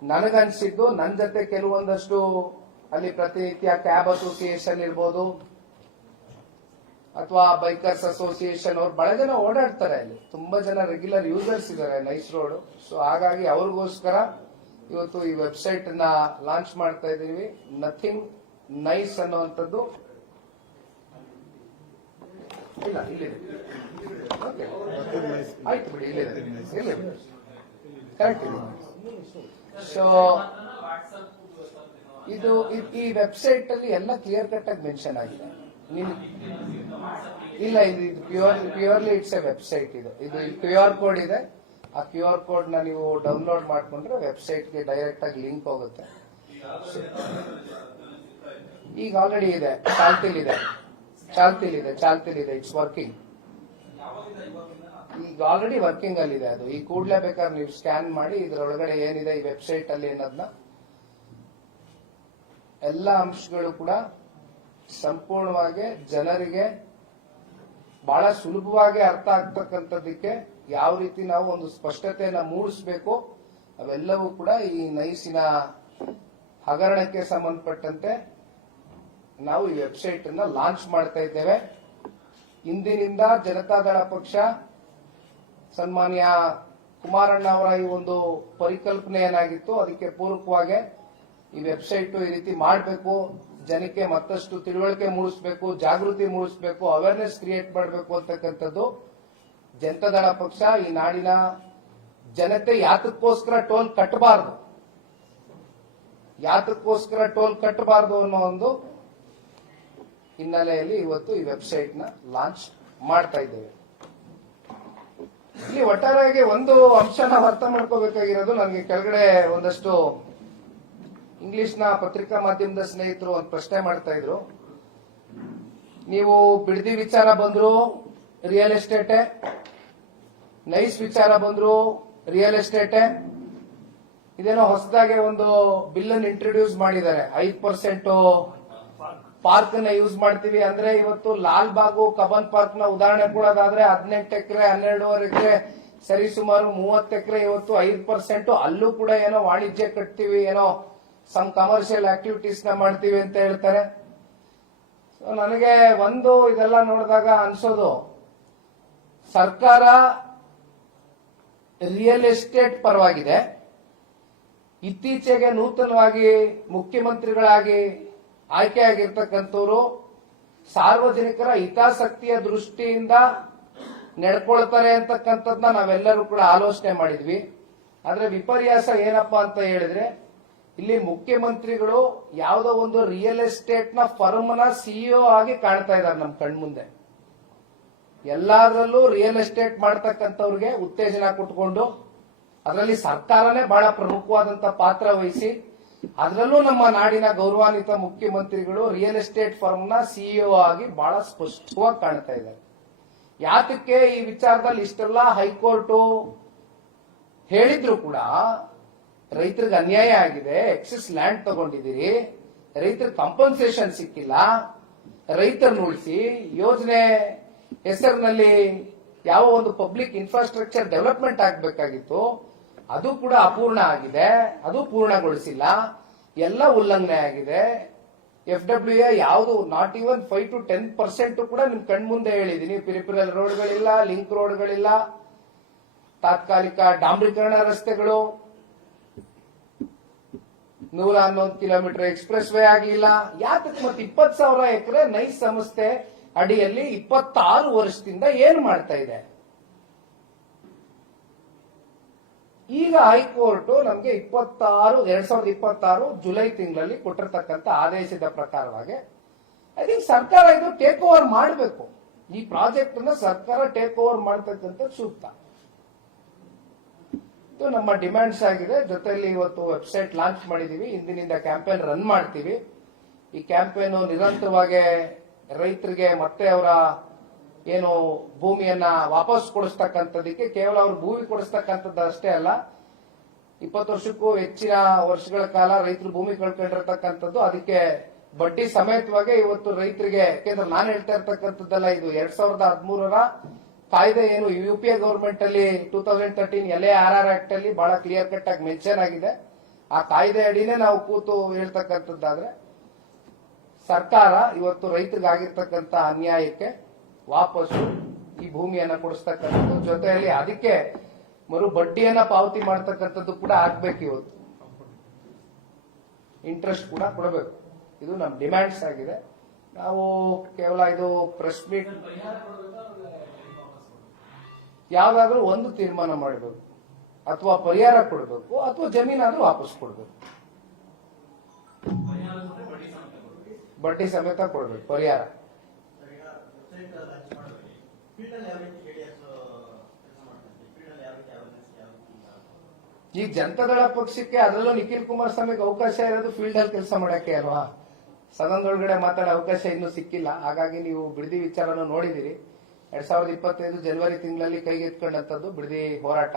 ನನಗನ್ಸಿದ್ದು, ನನ್ನ ಜೊತೆ ಕೆಲವೊಂದಷ್ಟು ಅಲ್ಲಿ ಪ್ರತಿನಿತ್ಯ ಕ್ಯಾಬ್ ಅಸೋಸಿಯೇಷನ್ ಇರ್ಬೋದು ಅಥವಾ ಬೈಕರ್ಸ್ ಅಸೋಸಿಯೇಷನ್ ಅವ್ರು ಬಹಳ ಜನ ಓಡಾಡ್ತಾರೆ, ಅಲ್ಲಿ ತುಂಬಾ ಜನ ರೆಗ್ಯುಲರ್ ಯೂಸರ್ಸ್ ಇದ್ದಾರೆ ನೈಸ್ ರೋಡ್. ಸೊ ಹಾಗಾಗಿ ಅವ್ರಿಗೋಸ್ಕರ ಇವತ್ತು ಈ ವೆಬ್ಸೈಟ್ ಅನ್ನ ಲಾಂಚ್ ಮಾಡ್ತಾ ಇದ್ದೀವಿ. ನಥಿಂಗ್ ನೈಸ್ ಅನ್ನುವಂಥದ್ದು ಇಲ್ಲ, ಇಲ್ಲಿದೆ. ಆಯ್ತು ಬಿಡಿ, ಇಲ್ಲಿದೆ, ಕರೆಕ್ಟ್ ಇದೆ. ಸೊ ಇದು ಈ ವೆಬ್ಸೈಟ್ ಅಲ್ಲಿ ಎಲ್ಲ ಕ್ಲಿಯರ್ ಕಟ್ ಆಗಿ ಮೆನ್ಷನ್ ಆಗಿದೆ. ಇಲ್ಲ, ಇದು ಪ್ಯೂರ್ಲಿ ಇಟ್ಸ್ ಎ ವೆಬ್ಸೈಟ್. ಇದು ಕ್ಯೂ ಆರ್ ಕೋಡ್ ಇದೆ. ಆ ಕ್ಯೂ ಆರ್ ಕೋಡ್ ನ ನೀವು ಡೌನ್ಲೋಡ್ ಮಾಡ್ಕೊಂಡ್ರೆ ವೆಬ್ಸೈಟ್ಗೆ ಡೈರೆಕ್ಟ್ ಆಗಿ ಲಿಂಕ್ ಹೋಗುತ್ತೆ. ಈಗ ಆಲ್ರೆಡಿ ಇದೆ, ಚಾಲ್ತಿಲಿದೆ, ಇಟ್ಸ್ ವರ್ಕಿಂಗ್. ಈಗ ಆಲ್ರೆಡಿ ವರ್ಕಿಂಗ್ ಅಲ್ಲಿ ಇದೆ ಅದು. ಈ ಕೂಡಲೇ ಬೇಕಾದ್ರೆ ನೀವು ಸ್ಕ್ಯಾನ್ ಮಾಡಿ ಇದರೊಳಗಡೆ ಏನಿದೆ ಈ ವೆಬ್ಸೈಟ್ ಅಲ್ಲಿ ಅನ್ನೋದನ್ನ ಎಲ್ಲ ಅಂಶಗಳು ಕೂಡ ಸಂಪೂರ್ಣವಾಗಿ ಜನರಿಗೆ ಬಹಳ ಸುಲಭವಾಗಿ ಅರ್ಥ ಆಗ್ತಕ್ಕಂಥದ್ದಕ್ಕೆ ಯಾವ ರೀತಿ ನಾವು ಒಂದು ಸ್ಪಷ್ಟತೆಯನ್ನ ಮೂಡಿಸಬೇಕು, ಅವೆಲ್ಲವೂ ಕೂಡ ಈ ನೈಸಿನ ಹಗರಣಕ್ಕೆ ಸಂಬಂಧಪಟ್ಟಂತೆ ನಾವು ಈ ವೆಬ್ಸೈಟ್ ಅನ್ನ ಲಾಂಚ್ ಮಾಡ್ತಾ ಇದ್ದೇವೆ. ಇಂದಿನಿಂದ ಜನತಾದಳ ಪಕ್ಷ ಸನ್ಮಾನ್ಯ ಕುಮಾರಣ್ಣ ಅವರ ಈ ಒಂದು ಪರಿಕಲ್ಪನೆ ಏನಾಗಿತ್ತು, ಅದಕ್ಕೆ ಪೂರಕವಾಗಿ ಈ ವೆಬ್ಸೈಟ್ ಈ ರೀತಿ ಮಾಡಬೇಕು, ಜನಕ್ಕೆ ಮತ್ತಷ್ಟು ತಿಳುವಳಿಕೆ ಮೂಡಿಸಬೇಕು, ಜಾಗೃತಿ ಮೂಡಿಸಬೇಕು, ಅವೇರ್ನೆಸ್ ಕ್ರಿಯೇಟ್ ಮಾಡಬೇಕು ಅಂತಕ್ಕಂಥದ್ದು ಜನತಾದಳ ಪಕ್ಷ ಈ ನಾಡಿನ ಜನತೆ ಯಾತಕ್ಕೋಸ್ಕರ ಟೋಲ್ ಕಟ್ಟಬಾರದು ಅನ್ನೋ ಒಂದು ಹಿನ್ನೆಲೆಯಲ್ಲಿ ಇವತ್ತು ಈ ವೆಬ್ಸೈಟ್ ನ ಲಾಂಚ್ ಮಾಡ್ತಾ ಇದ್ದೇವೆ. ಇಲ್ಲಿ ಒಟ್ಟಾರೆಯಾಗಿ ಒಂದು ಅಂಶನ ಅರ್ಥ ಮಾಡ್ಕೋಬೇಕಾಗಿರೋದು, ನನಗೆ ಕೆಳಗಡೆ ಒಂದಷ್ಟು ಇಂಗ್ಲಿಷ್ನ ಪತ್ರಿಕಾ ಮಾಧ್ಯಮದ ಸ್ನೇಹಿತರು ಒಂದು ಪ್ರಶ್ನೆ ಮಾಡ್ತಾ ಇದ್ರು. ನೀವು ಬಿಡದಿ ವಿಚಾರ ಬಂದ್ರು ರಿಯಲ್ ಎಸ್ಟೇಟೆ, ನೈಸ್ ವಿಚಾರ ಬಂದ್ರು ರಿಯಲ್ ಎಸ್ಟೇಟೆ, ಇದೇನೋ ಹೊಸದಾಗಿ ಒಂದು ಬಿಲ್ ಅನ್ನು ಇಂಟ್ರೊಡ್ಯೂಸ್ ಮಾಡಿದ್ದಾರೆ. 5% ಪಾರ್ಕ್ ನ ಯೂಸ್ ಮಾಡ್ತೀವಿ ಅಂದ್ರೆ, ಇವತ್ತು ಲಾಲ್ ಬಾಗು ಕಬನ್ ಪಾರ್ಕ್ ನ ಉದಾಹರಣೆ ಕೊಡೋದಾದ್ರೆ 18 ಎಕರೆ 12.5 ಎಕರೆ ಸರಿ ಸುಮಾರು 30 ಎಕರೆ, ಇವತ್ತು 5% ಅಲ್ಲೂ ಕೂಡ ಏನೋ ವಾಣಿಜ್ಯ ಕಟ್ತೀವಿ, ಏನೋ ಸಮ್ ಕಮರ್ಷಿಯಲ್ ಆಕ್ಟಿವಿಟೀಸ್ ನ ಮಾಡ್ತೀವಿ ಅಂತ ಹೇಳ್ತಾರೆ. ನನಗೆ ಒಂದು ಇದೆಲ್ಲ ನೋಡಿದಾಗ ಅನ್ಸೋದು, ಸರ್ಕಾರ ರಿಯಲ್ ಎಸ್ಟೇಟ್ ಪರವಾಗಿದೆ. ಇತ್ತೀಚೆಗೆ ನೂತನವಾಗಿ ಮುಖ್ಯಮಂತ್ರಿಗಳಾಗಿ ಆಯ್ಕೆಯಾಗಿರ್ತಕ್ಕಂಥವ್ರು ಸಾರ್ವಜನಿಕರ ಹಿತಾಸಕ್ತಿಯ ದೃಷ್ಟಿಯಿಂದ ನಡ್ಕೊಳ್ತಾರೆ ಅಂತಕ್ಕಂಥದ್ದನ್ನ ನಾವೆಲ್ಲರೂ ಕೂಡ ಆಲೋಚನೆ ಮಾಡಿದ್ವಿ. ಆದ್ರೆ ವಿಪರ್ಯಾಸ ಏನಪ್ಪಾ ಅಂತ ಹೇಳಿದ್ರೆ, ಇಲ್ಲಿ ಮುಖ್ಯಮಂತ್ರಿಗಳು ಯಾವುದೋ ಒಂದು ರಿಯಲ್ ಎಸ್ಟೇಟ್ ನ ಫರ್ಮ್ ನ ಸಿಇಒ ಆಗಿ ಕಾಣ್ತಾ ಇದ್ದಾರೆ ನಮ್ಮ ಕಣ್ಮುಂದೆ. ಎಲ್ಲಾದ್ರಲ್ಲೂ ರಿಯಲ್ ಎಸ್ಟೇಟ್ ಮಾಡ್ತಕ್ಕಂಥವ್ರಿಗೆ ಉತ್ತೇಜನ ಕೊಟ್ಕೊಂಡು, ಅದರಲ್ಲಿ ಸರ್ಕಾರನೇ ಬಹಳ ಪ್ರಮುಖವಾದಂತ ಪಾತ್ರ ವಹಿಸಿ, ಅದರಲ್ಲೂ ನಮ್ಮ ನಾಡಿನ ಗೌರವಾನ್ವಿತ ಮುಖ್ಯಮಂತ್ರಿಗಳು ರಿಯಲ್ ಎಸ್ಟೇಟ್ ಫರ್ಮ್ ನ ಸಿಇಒ ಆಗಿ ಬಹಳ ಸ್ಪಷ್ಟವಾಗಿ ಕಾಣ್ತಾ ಇದ್ದಾರೆ. ಯಾತಕ್ಕೆ ಈ ವಿಚಾರದಲ್ಲಿ ಇಷ್ಟೆಲ್ಲ ಹೈಕೋರ್ಟ್ ಹೇಳಿದ್ರು ಕೂಡ ರೈತರಿಗೆ ಅನ್ಯಾಯ ಆಗಿದೆ, ಎಕ್ಸೆಸ್ ಲ್ಯಾಂಡ್ ತಗೊಂಡಿದ್ದೀರಿ, ರೈತರಿಗೆ ಕಂಪನ್ಸೇಷನ್ ಸಿಕ್ಕಿಲ್ಲ, ರೈತರನ್ನು ಉಳಿಸಿ ಯೋಜನೆ ಹೆಸರಿನಲ್ಲಿ ಯಾವ ಒಂದು ಪಬ್ಲಿಕ್ ಇನ್ಫ್ರಾಸ್ಟ್ರಕ್ಚರ್ ಡೆವಲಪ್ಮೆಂಟ್ ಆಗಬೇಕಾಗಿತ್ತು ಅದು ಕೂಡ ಅಪೂರ್ಣ ಆಗಿದೆ, ಅದು ಪೂರ್ಣಗೊಳಿಸಿಲ್ಲ, ಎಲ್ಲ ಉಲ್ಲಂಘನೆ ಆಗಿದೆ. FWA ಯಾವುದು ನಾಟ್ ಇವನ್ 5 to 10% ಕೂಡ ನಿಮ್ ಕಣ್ಮುಂದೆ ಹೇಳಿದೀನಿ. ಪಿರಿಪಿರಲ್ ರೋಡ್ಗಳಿಲ್ಲ, ಲಿಂಕ್ ರೋಡ್ಗಳಿಲ್ಲ, ತಾತ್ಕಾಲಿಕ ಡಾಂಬರೀಕರಣ ರಸ್ತೆಗಳು, 111 ಕಿಲೋಮೀಟರ್ ಎಕ್ಸ್ಪ್ರೆಸ್ ವೇ ಆಗಲಿಲ್ಲ. ಯಾತಕ್ಕೆ ಮತ್ತೆ 20,000 ಎಕರೆ ನೈಸ್ ಸಂಸ್ಥೆ ಅಡಿಯಲ್ಲಿ 26 ವರ್ಷದಿಂದ ಏನ್ ಮಾಡ್ತಾ ಇದೆ? ಈಗ ಹೈಕೋರ್ಟ್ ನಮಗೆ 2026 ಜುಲೈ ತಿಂಗಳಲ್ಲಿ ಕೊಟ್ಟಿರ್ತಕ್ಕಂಥ ಆದೇಶದ ಪ್ರಕಾರವಾಗಿ ಐ ಥಿಂಕ್ ಸರ್ಕಾರ ಇದು ಟೇಕ್ ಓವರ್ ಮಾಡಬೇಕು. ಈ ಪ್ರಾಜೆಕ್ಟ್ ಅನ್ನ ಸರ್ಕಾರ ಟೇಕ್ ಓವರ್ ಮಾಡತಕ್ಕಂಥ ಸೂಕ್ತ. ಇದು ನಮ್ಮ ಡಿಮ್ಯಾಂಡ್ಸ್ ಆಗಿದೆ. ಜೊತೆಯಲ್ಲಿ ಇವತ್ತು ವೆಬ್ಸೈಟ್ ಲಾಂಚ್ ಮಾಡಿದೀವಿ, ಇಂದಿನಿಂದ ಕ್ಯಾಂಪೇನ್ ರನ್ ಮಾಡ್ತೀವಿ. ಈ ಕ್ಯಾಂಪೇನ್ ನಿರಂತರವಾಗಿ ರೈತರಿಗೆ ಮತ್ತೆ ಅವರ ಏನು ಭೂಮಿಯನ್ನ ವಾಪಸ್ ಕೊಡಿಸ್ತಕ್ಕಂಥದಕ್ಕೆ, ಕೇವಲ ಅವ್ರ ಭೂಮಿ ಕೊಡಿಸ್ತಕ್ಕಂಥದ್ದು ಅಷ್ಟೇ ಅಲ್ಲ, 20 ವರ್ಷಕ್ಕೂ ಹೆಚ್ಚಿನ ವರ್ಷಗಳ ಕಾಲ ರೈತರು ಭೂಮಿ ಕಳ್ಕೊಂಡಿರ್ತಕ್ಕಂಥದ್ದು, ಅದಕ್ಕೆ ಬಡ್ಡಿ ಸಮೇತವಾಗಿ ಇವತ್ತು ರೈತರಿಗೆ, ಯಾಕೆಂದ್ರೆ ನಾನು ಹೇಳ್ತಾ ಇರ್ತಕ್ಕಂಥದ್ದಲ್ಲ, ಇದು 2013ರ ಕಾಯ್ದೆ ಏನು UPA ಗವರ್ಮೆಂಟ್ ಅಲ್ಲಿ 2013 LARR ಆಕ್ಟ್ ಅಲ್ಲಿ ಬಹಳ ಕ್ಲಿಯರ್ ಕಟ್ ಆಗಿ ಮೆನ್ಷನ್ ಆಗಿದೆ. ಆ ಕಾಯ್ದೆ ಅಡಿನೇ ನಾವು ಕೂತು ಹೇಳ್ತಕ್ಕಂಥದ್ದಾದ್ರೆ ಸರ್ಕಾರ ಇವತ್ತು ರೈತರಿಗಾಗಿರ್ತಕ್ಕಂಥ ಅನ್ಯಾಯಕ್ಕೆ ವಾಪಸ್ಸು ಈ ಭೂಮಿಯನ್ನ ಕೊಡಿಸ್ತಕ್ಕಂಥದ್ದು, ಜೊತೆಯಲ್ಲಿ ಅದಕ್ಕೆ ಮರು ಬಡ್ಡಿಯನ್ನ ಪಾವತಿ ಮಾಡ್ತಕ್ಕಂಥದ್ದು ಕೂಡ ಆಗ್ಬೇಕು. ಇವತ್ತು ಇಂಟ್ರೆಸ್ಟ್ ಕೂಡ ಕೊಡಬೇಕು. ಇದು ನಮ್ಮ ಡಿಮ್ಯಾಂಡ್ಸ್ ಆಗಿದೆ. ನಾವು ಕೇವಲ ಇದು ಪ್ರೆಸ್ ಮೀಟ್ ಯಾವ್ದಾದ್ರೂ ಒಂದು ತೀರ್ಮಾನ ಮಾಡಬೇಕು, ಅಥವಾ ಪರಿಹಾರ ಕೊಡಬೇಕು, ಅಥವಾ ಜಮೀನಾದ್ರೂ ವಾಪಸ್ ಕೊಡಬೇಕು. ಬಡ್ಡಿ ಸಮೇತ ಕೊಡಬೇಕು ಪರಿಹಾರ. ಈಗ ಜನತಾದಳ ಪಕ್ಷಕ್ಕೆ, ಅದರಲ್ಲೂ ನಿಖಿಲ್ ಕುಮಾರಸ್ವಾಮಿಗೆ ಅವಕಾಶ ಇರೋದು ಫೀಲ್ಡ್ ಅಲ್ಲಿ ಕೆಲಸ ಮಾಡಕ್ಕೆ ಅಲ್ವಾ? ಸದನದೊಳಗಡೆ ಮಾತಾಡೋ ಅವಕಾಶ ಇನ್ನೂ ಸಿಕ್ಕಿಲ್ಲ. ಹಾಗಾಗಿ ನೀವು ಬಿಡದಿ ವಿಚಾರನ ನೋಡಿದಿರಿ. 2025 ಜನವರಿ ತಿಂಗಳಲ್ಲಿ ಕೈಗೆತ್ಕೊಂಡಂತದ್ದು ಬಿಡದಿ ಹೋರಾಟ.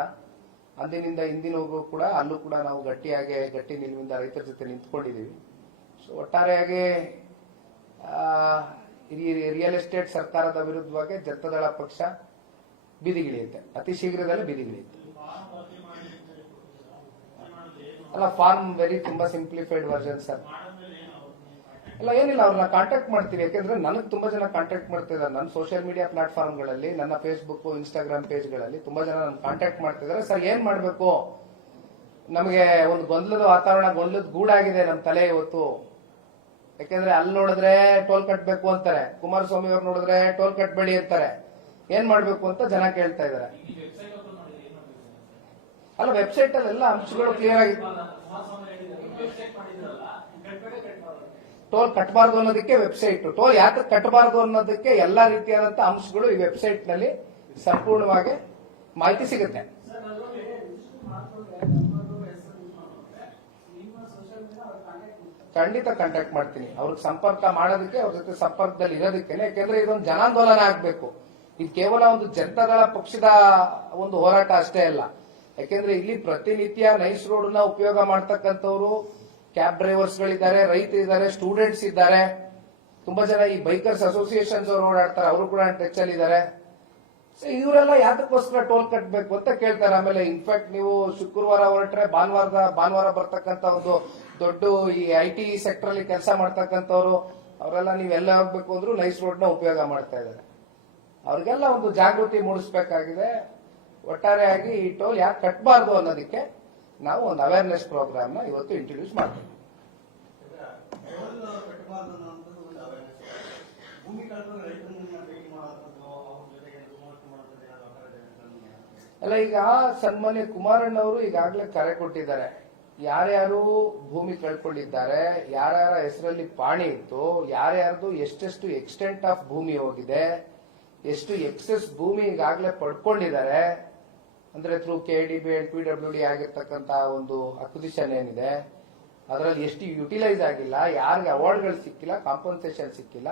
ಅಂದಿನಿಂದ ಇಂದಿನವರೆಗೂ ಕೂಡ ಅಲ್ಲೂ ಕೂಡ ನಾವು ಗಟ್ಟಿ ನಿಲುವಿಂದ ರೈತರ ಜೊತೆ ನಿಂತ್ಕೊಂಡಿದ್ದೀವಿ. ಸೊ ಒಟ್ಟಾರೆಯಾಗಿ ರಿಯಲ್ ಎಸ್ಟೇಟ್ ಸರ್ಕಾರದ ವಿರುದ್ಧವಾಗಿ ಜನತಾದಳ ಪಕ್ಷ ಬೀದಿಗಿಳಿಯುತ್ತೆ, ಅತಿ ಶೀಘ್ರದಲ್ಲೇ ಬೀದಿಗಿಳಿಯುತ್ತೆ. ಅಲ್ಲ, ಫಾರ್ಮ್ ತುಂಬಾ ಸಿಂಪ್ಲಿಫೈಡ್ ವರ್ಷನ್ ಸರ್. ಅಲ್ಲ, ಏನಿಲ್ಲ, ಅವ್ರನ್ನ ಕಾಂಟ್ಯಾಕ್ಟ್ ಮಾಡ್ತೀವಿ. ಯಾಕೆಂದ್ರೆ ನನಗೆ ತುಂಬಾ ಜನ ಕಾಂಟ್ಯಾಕ್ಟ್ ಮಾಡ್ತಿದ್ದಾರೆ. ನನ್ನ ಸೋಷಿಯಲ್ ಮೀಡಿಯಾ ಪ್ಲಾಟ್ಫಾರ್ಮ್ಗಳಲ್ಲಿ, ನನ್ನ ಫೇಸ್ಬುಕ್, ಇನ್ಸ್ಟಾಗ್ರಾಮ್ ಪೇಜ್ಗಳಲ್ಲಿ ತುಂಬಾ ಜನ ನನ್ನ ಕಾಂಟ್ಯಾಕ್ಟ್ ಮಾಡ್ತಿದ್ದಾರೆ. ಸರ್, ಏನ್ ಮಾಡ್ಬೇಕು, ನಮಗೆ ಒಂದು ಗೊಂದಲದ ವಾತಾವರಣ, ಗೊಂದಲದ ಗೂಡಾಗಿದೆ ನಮ್ಮ ತಲೆ ಇವತ್ತು. ಯಾಕೆಂದ್ರೆ ಅಲ್ಲಿ ನೋಡಿದ್ರೆ ಟೋಲ್ ಕಟ್ಬೇಕು ಅಂತಾರೆ, ಕುಮಾರಸ್ವಾಮಿ ಅವ್ರು ನೋಡಿದ್ರೆ ಟೋಲ್ ಕಟ್ಬೇಡಿ ಅಂತಾರೆ. ಏನ್ ಮಾಡ್ಬೇಕು ಅಂತ ಜನ ಕೇಳ್ತಾ ಇದಾರೆ. ಅಲ್ಲ, ವೆಬ್ಸೈಟ್ ಅಲ್ಲಿ ಎಲ್ಲ ಅಂಶಗಳು ಕ್ಲಿಯರ್ ಆಗಿ, ಟೋಲ್ ಕಟ್ಟಬಾರ್ದು ಅನ್ನೋದಕ್ಕೆ ವೆಬ್ಸೈಟ್, ಟೋಲ್ ಯಾಕೆ ಕಟ್ಟಬಾರ್ದು ಅನ್ನೋದಕ್ಕೆ ಎಲ್ಲಾ ರೀತಿಯಾದಂತ ಅಂಶಗಳು ಈ ವೆಬ್ಸೈಟ್ ನಲ್ಲಿ ಸಂಪೂರ್ಣವಾಗಿ ಮಾಹಿತಿ ಸಿಗುತ್ತೆ. ಖಂಡಿತ ಕಾಂಟ್ಯಾಕ್ಟ್ ಮಾಡ್ತೀನಿ. ಅವ್ರಿಗೆ ಸಂಪರ್ಕ ಮಾಡೋದಕ್ಕೆ, ಅವ್ರ ಜೊತೆ ಸಂಪರ್ಕದಲ್ಲಿ ಇರೋದಕ್ಕೆ. ಯಾಕೆಂದ್ರೆ ಇದೊಂದು ಜನಾಂದೋಲನ ಆಗ್ಬೇಕು. ಇದು ಕೇವಲ ಒಂದು ಜನತಾದಳ ಪಕ್ಷದ ಒಂದು ಹೋರಾಟ ಅಷ್ಟೇ ಅಲ್ಲ. ಯಾಕೆಂದ್ರೆ ಇಲ್ಲಿ ಪ್ರತಿನಿತ್ಯ ನೈಸ್ ರೋಡ್ ನ ಉಪಯೋಗ ಮಾಡ್ತಕ್ಕಂಥವ್ರು, ಕ್ಯಾಬ್ ಡ್ರೈವರ್ಸ್ ಗಳಿದ್ದಾರೆ, ರೈತರಿದ್ದಾರೆ, ಸ್ಟೂಡೆಂಟ್ಸ್ ಇದ್ದಾರೆ, ತುಂಬಾ ಜನ ಈ ಬೈಕರ್ಸ್ ಅಸೋಸಿಯೇಷನ್ಸ್ ಅವರು ಓಡಾಡ್ತಾರೆ, ಅವರು ಕೂಡ ಟಚ್ ಅಲ್ಲಿ ಇದ್ದಾರೆ. ಸೊ ಇವರೆಲ್ಲ ಯಾತಕ್ಕೋಸ್ಕರ ಟೋಲ್ ಕಟ್ಟಬೇಕು ಅಂತ ಕೇಳ್ತಾರೆ. ಆಮೇಲೆ ಇನ್ಫ್ಯಾಕ್ಟ್ ನೀವು ಶುಕ್ರವಾರ ಹೊರಟ್ರೆ ಭಾನುವಾರ ಬರ್ತಕ್ಕಂಥ ಒಂದು ದೊಡ್ಡ ಈ IT ಸೆಕ್ಟರ್ ಅಲ್ಲಿ ಕೆಲಸ ಮಾಡ್ತಕ್ಕಂಥವ್ರು, ಅವರೆಲ್ಲ ನೀವೆಲ್ಲ ಹೋಗ್ಬೇಕು ಅಂದ್ರೂ ನೈಸ್ ರೋಡ್ ನ ಉಪಯೋಗ ಮಾಡ್ತಾ ಇದ್ದಾರೆ. ಅವ್ರಿಗೆಲ್ಲ ಒಂದು ಜಾಗೃತಿ ಮೂಡಿಸಬೇಕಾಗಿದೆ. ಒಟ್ಟಾರೆಯಾಗಿ ಈ ಟೋಲ್ ಯಾಕೆ ಕಟ್ಟಬಾರ್ದು ಅನ್ನೋದಕ್ಕೆ ನಾವು ಒಂದು ಅವೇರ್ನೆಸ್ ಪ್ರೋಗ್ರಾಮ್ ನ ಇವತ್ತು ಇಂಟ್ರೊಡ್ಯೂಸ್ ಮಾಡ್ತೀವಿ. ಅಲ್ಲ, ಈಗ ಸನ್ಮಾನ್ಯ ಕುಮಾರಣ್ಣವರು ಈಗಾಗಲೇ ಕರೆ ಕೊಟ್ಟಿದ್ದಾರೆ. ಯಾರ್ಯಾರು ಭೂಮಿ ಕಳ್ಕೊಂಡಿದ್ದಾರೆ, ಯಾರ್ಯಾರ ಹೆಸರಲ್ಲಿ ಪಾಣಿ ಇತ್ತು, ಯಾರ್ಯಾರ್ದು ಎಷ್ಟೆಷ್ಟು ಎಕ್ಸ್ಟೆಂಟ್ ಆಫ್ ಭೂಮಿ ಹೋಗಿದೆ, ಎಷ್ಟು ಎಕ್ಸೆಸ್ ಭೂಮಿ ಈಗಾಗಲೇ ಪಡ್ಕೊಂಡಿದ್ದಾರೆ, ಅಂದ್ರೆ ಥ್ರೂ KDB ಅಂಡ್ PWD ಆಗಿರ್ತಕ್ಕಂತ ಒಂದು ಅಕ್ವಿಸಿಷನ್ ಏನಿದೆ, ಅದರಲ್ಲಿ ಎಷ್ಟು ಯುಟಿಲೈಸ್ ಆಗಿಲ್ಲ, ಯಾರಿಗೆ ಅವಾರ್ಡ್ಗಳು ಸಿಕ್ಕಿಲ್ಲ, ಕಾಂಪನ್ಸೇಷನ್ ಸಿಕ್ಕಿಲ್ಲ,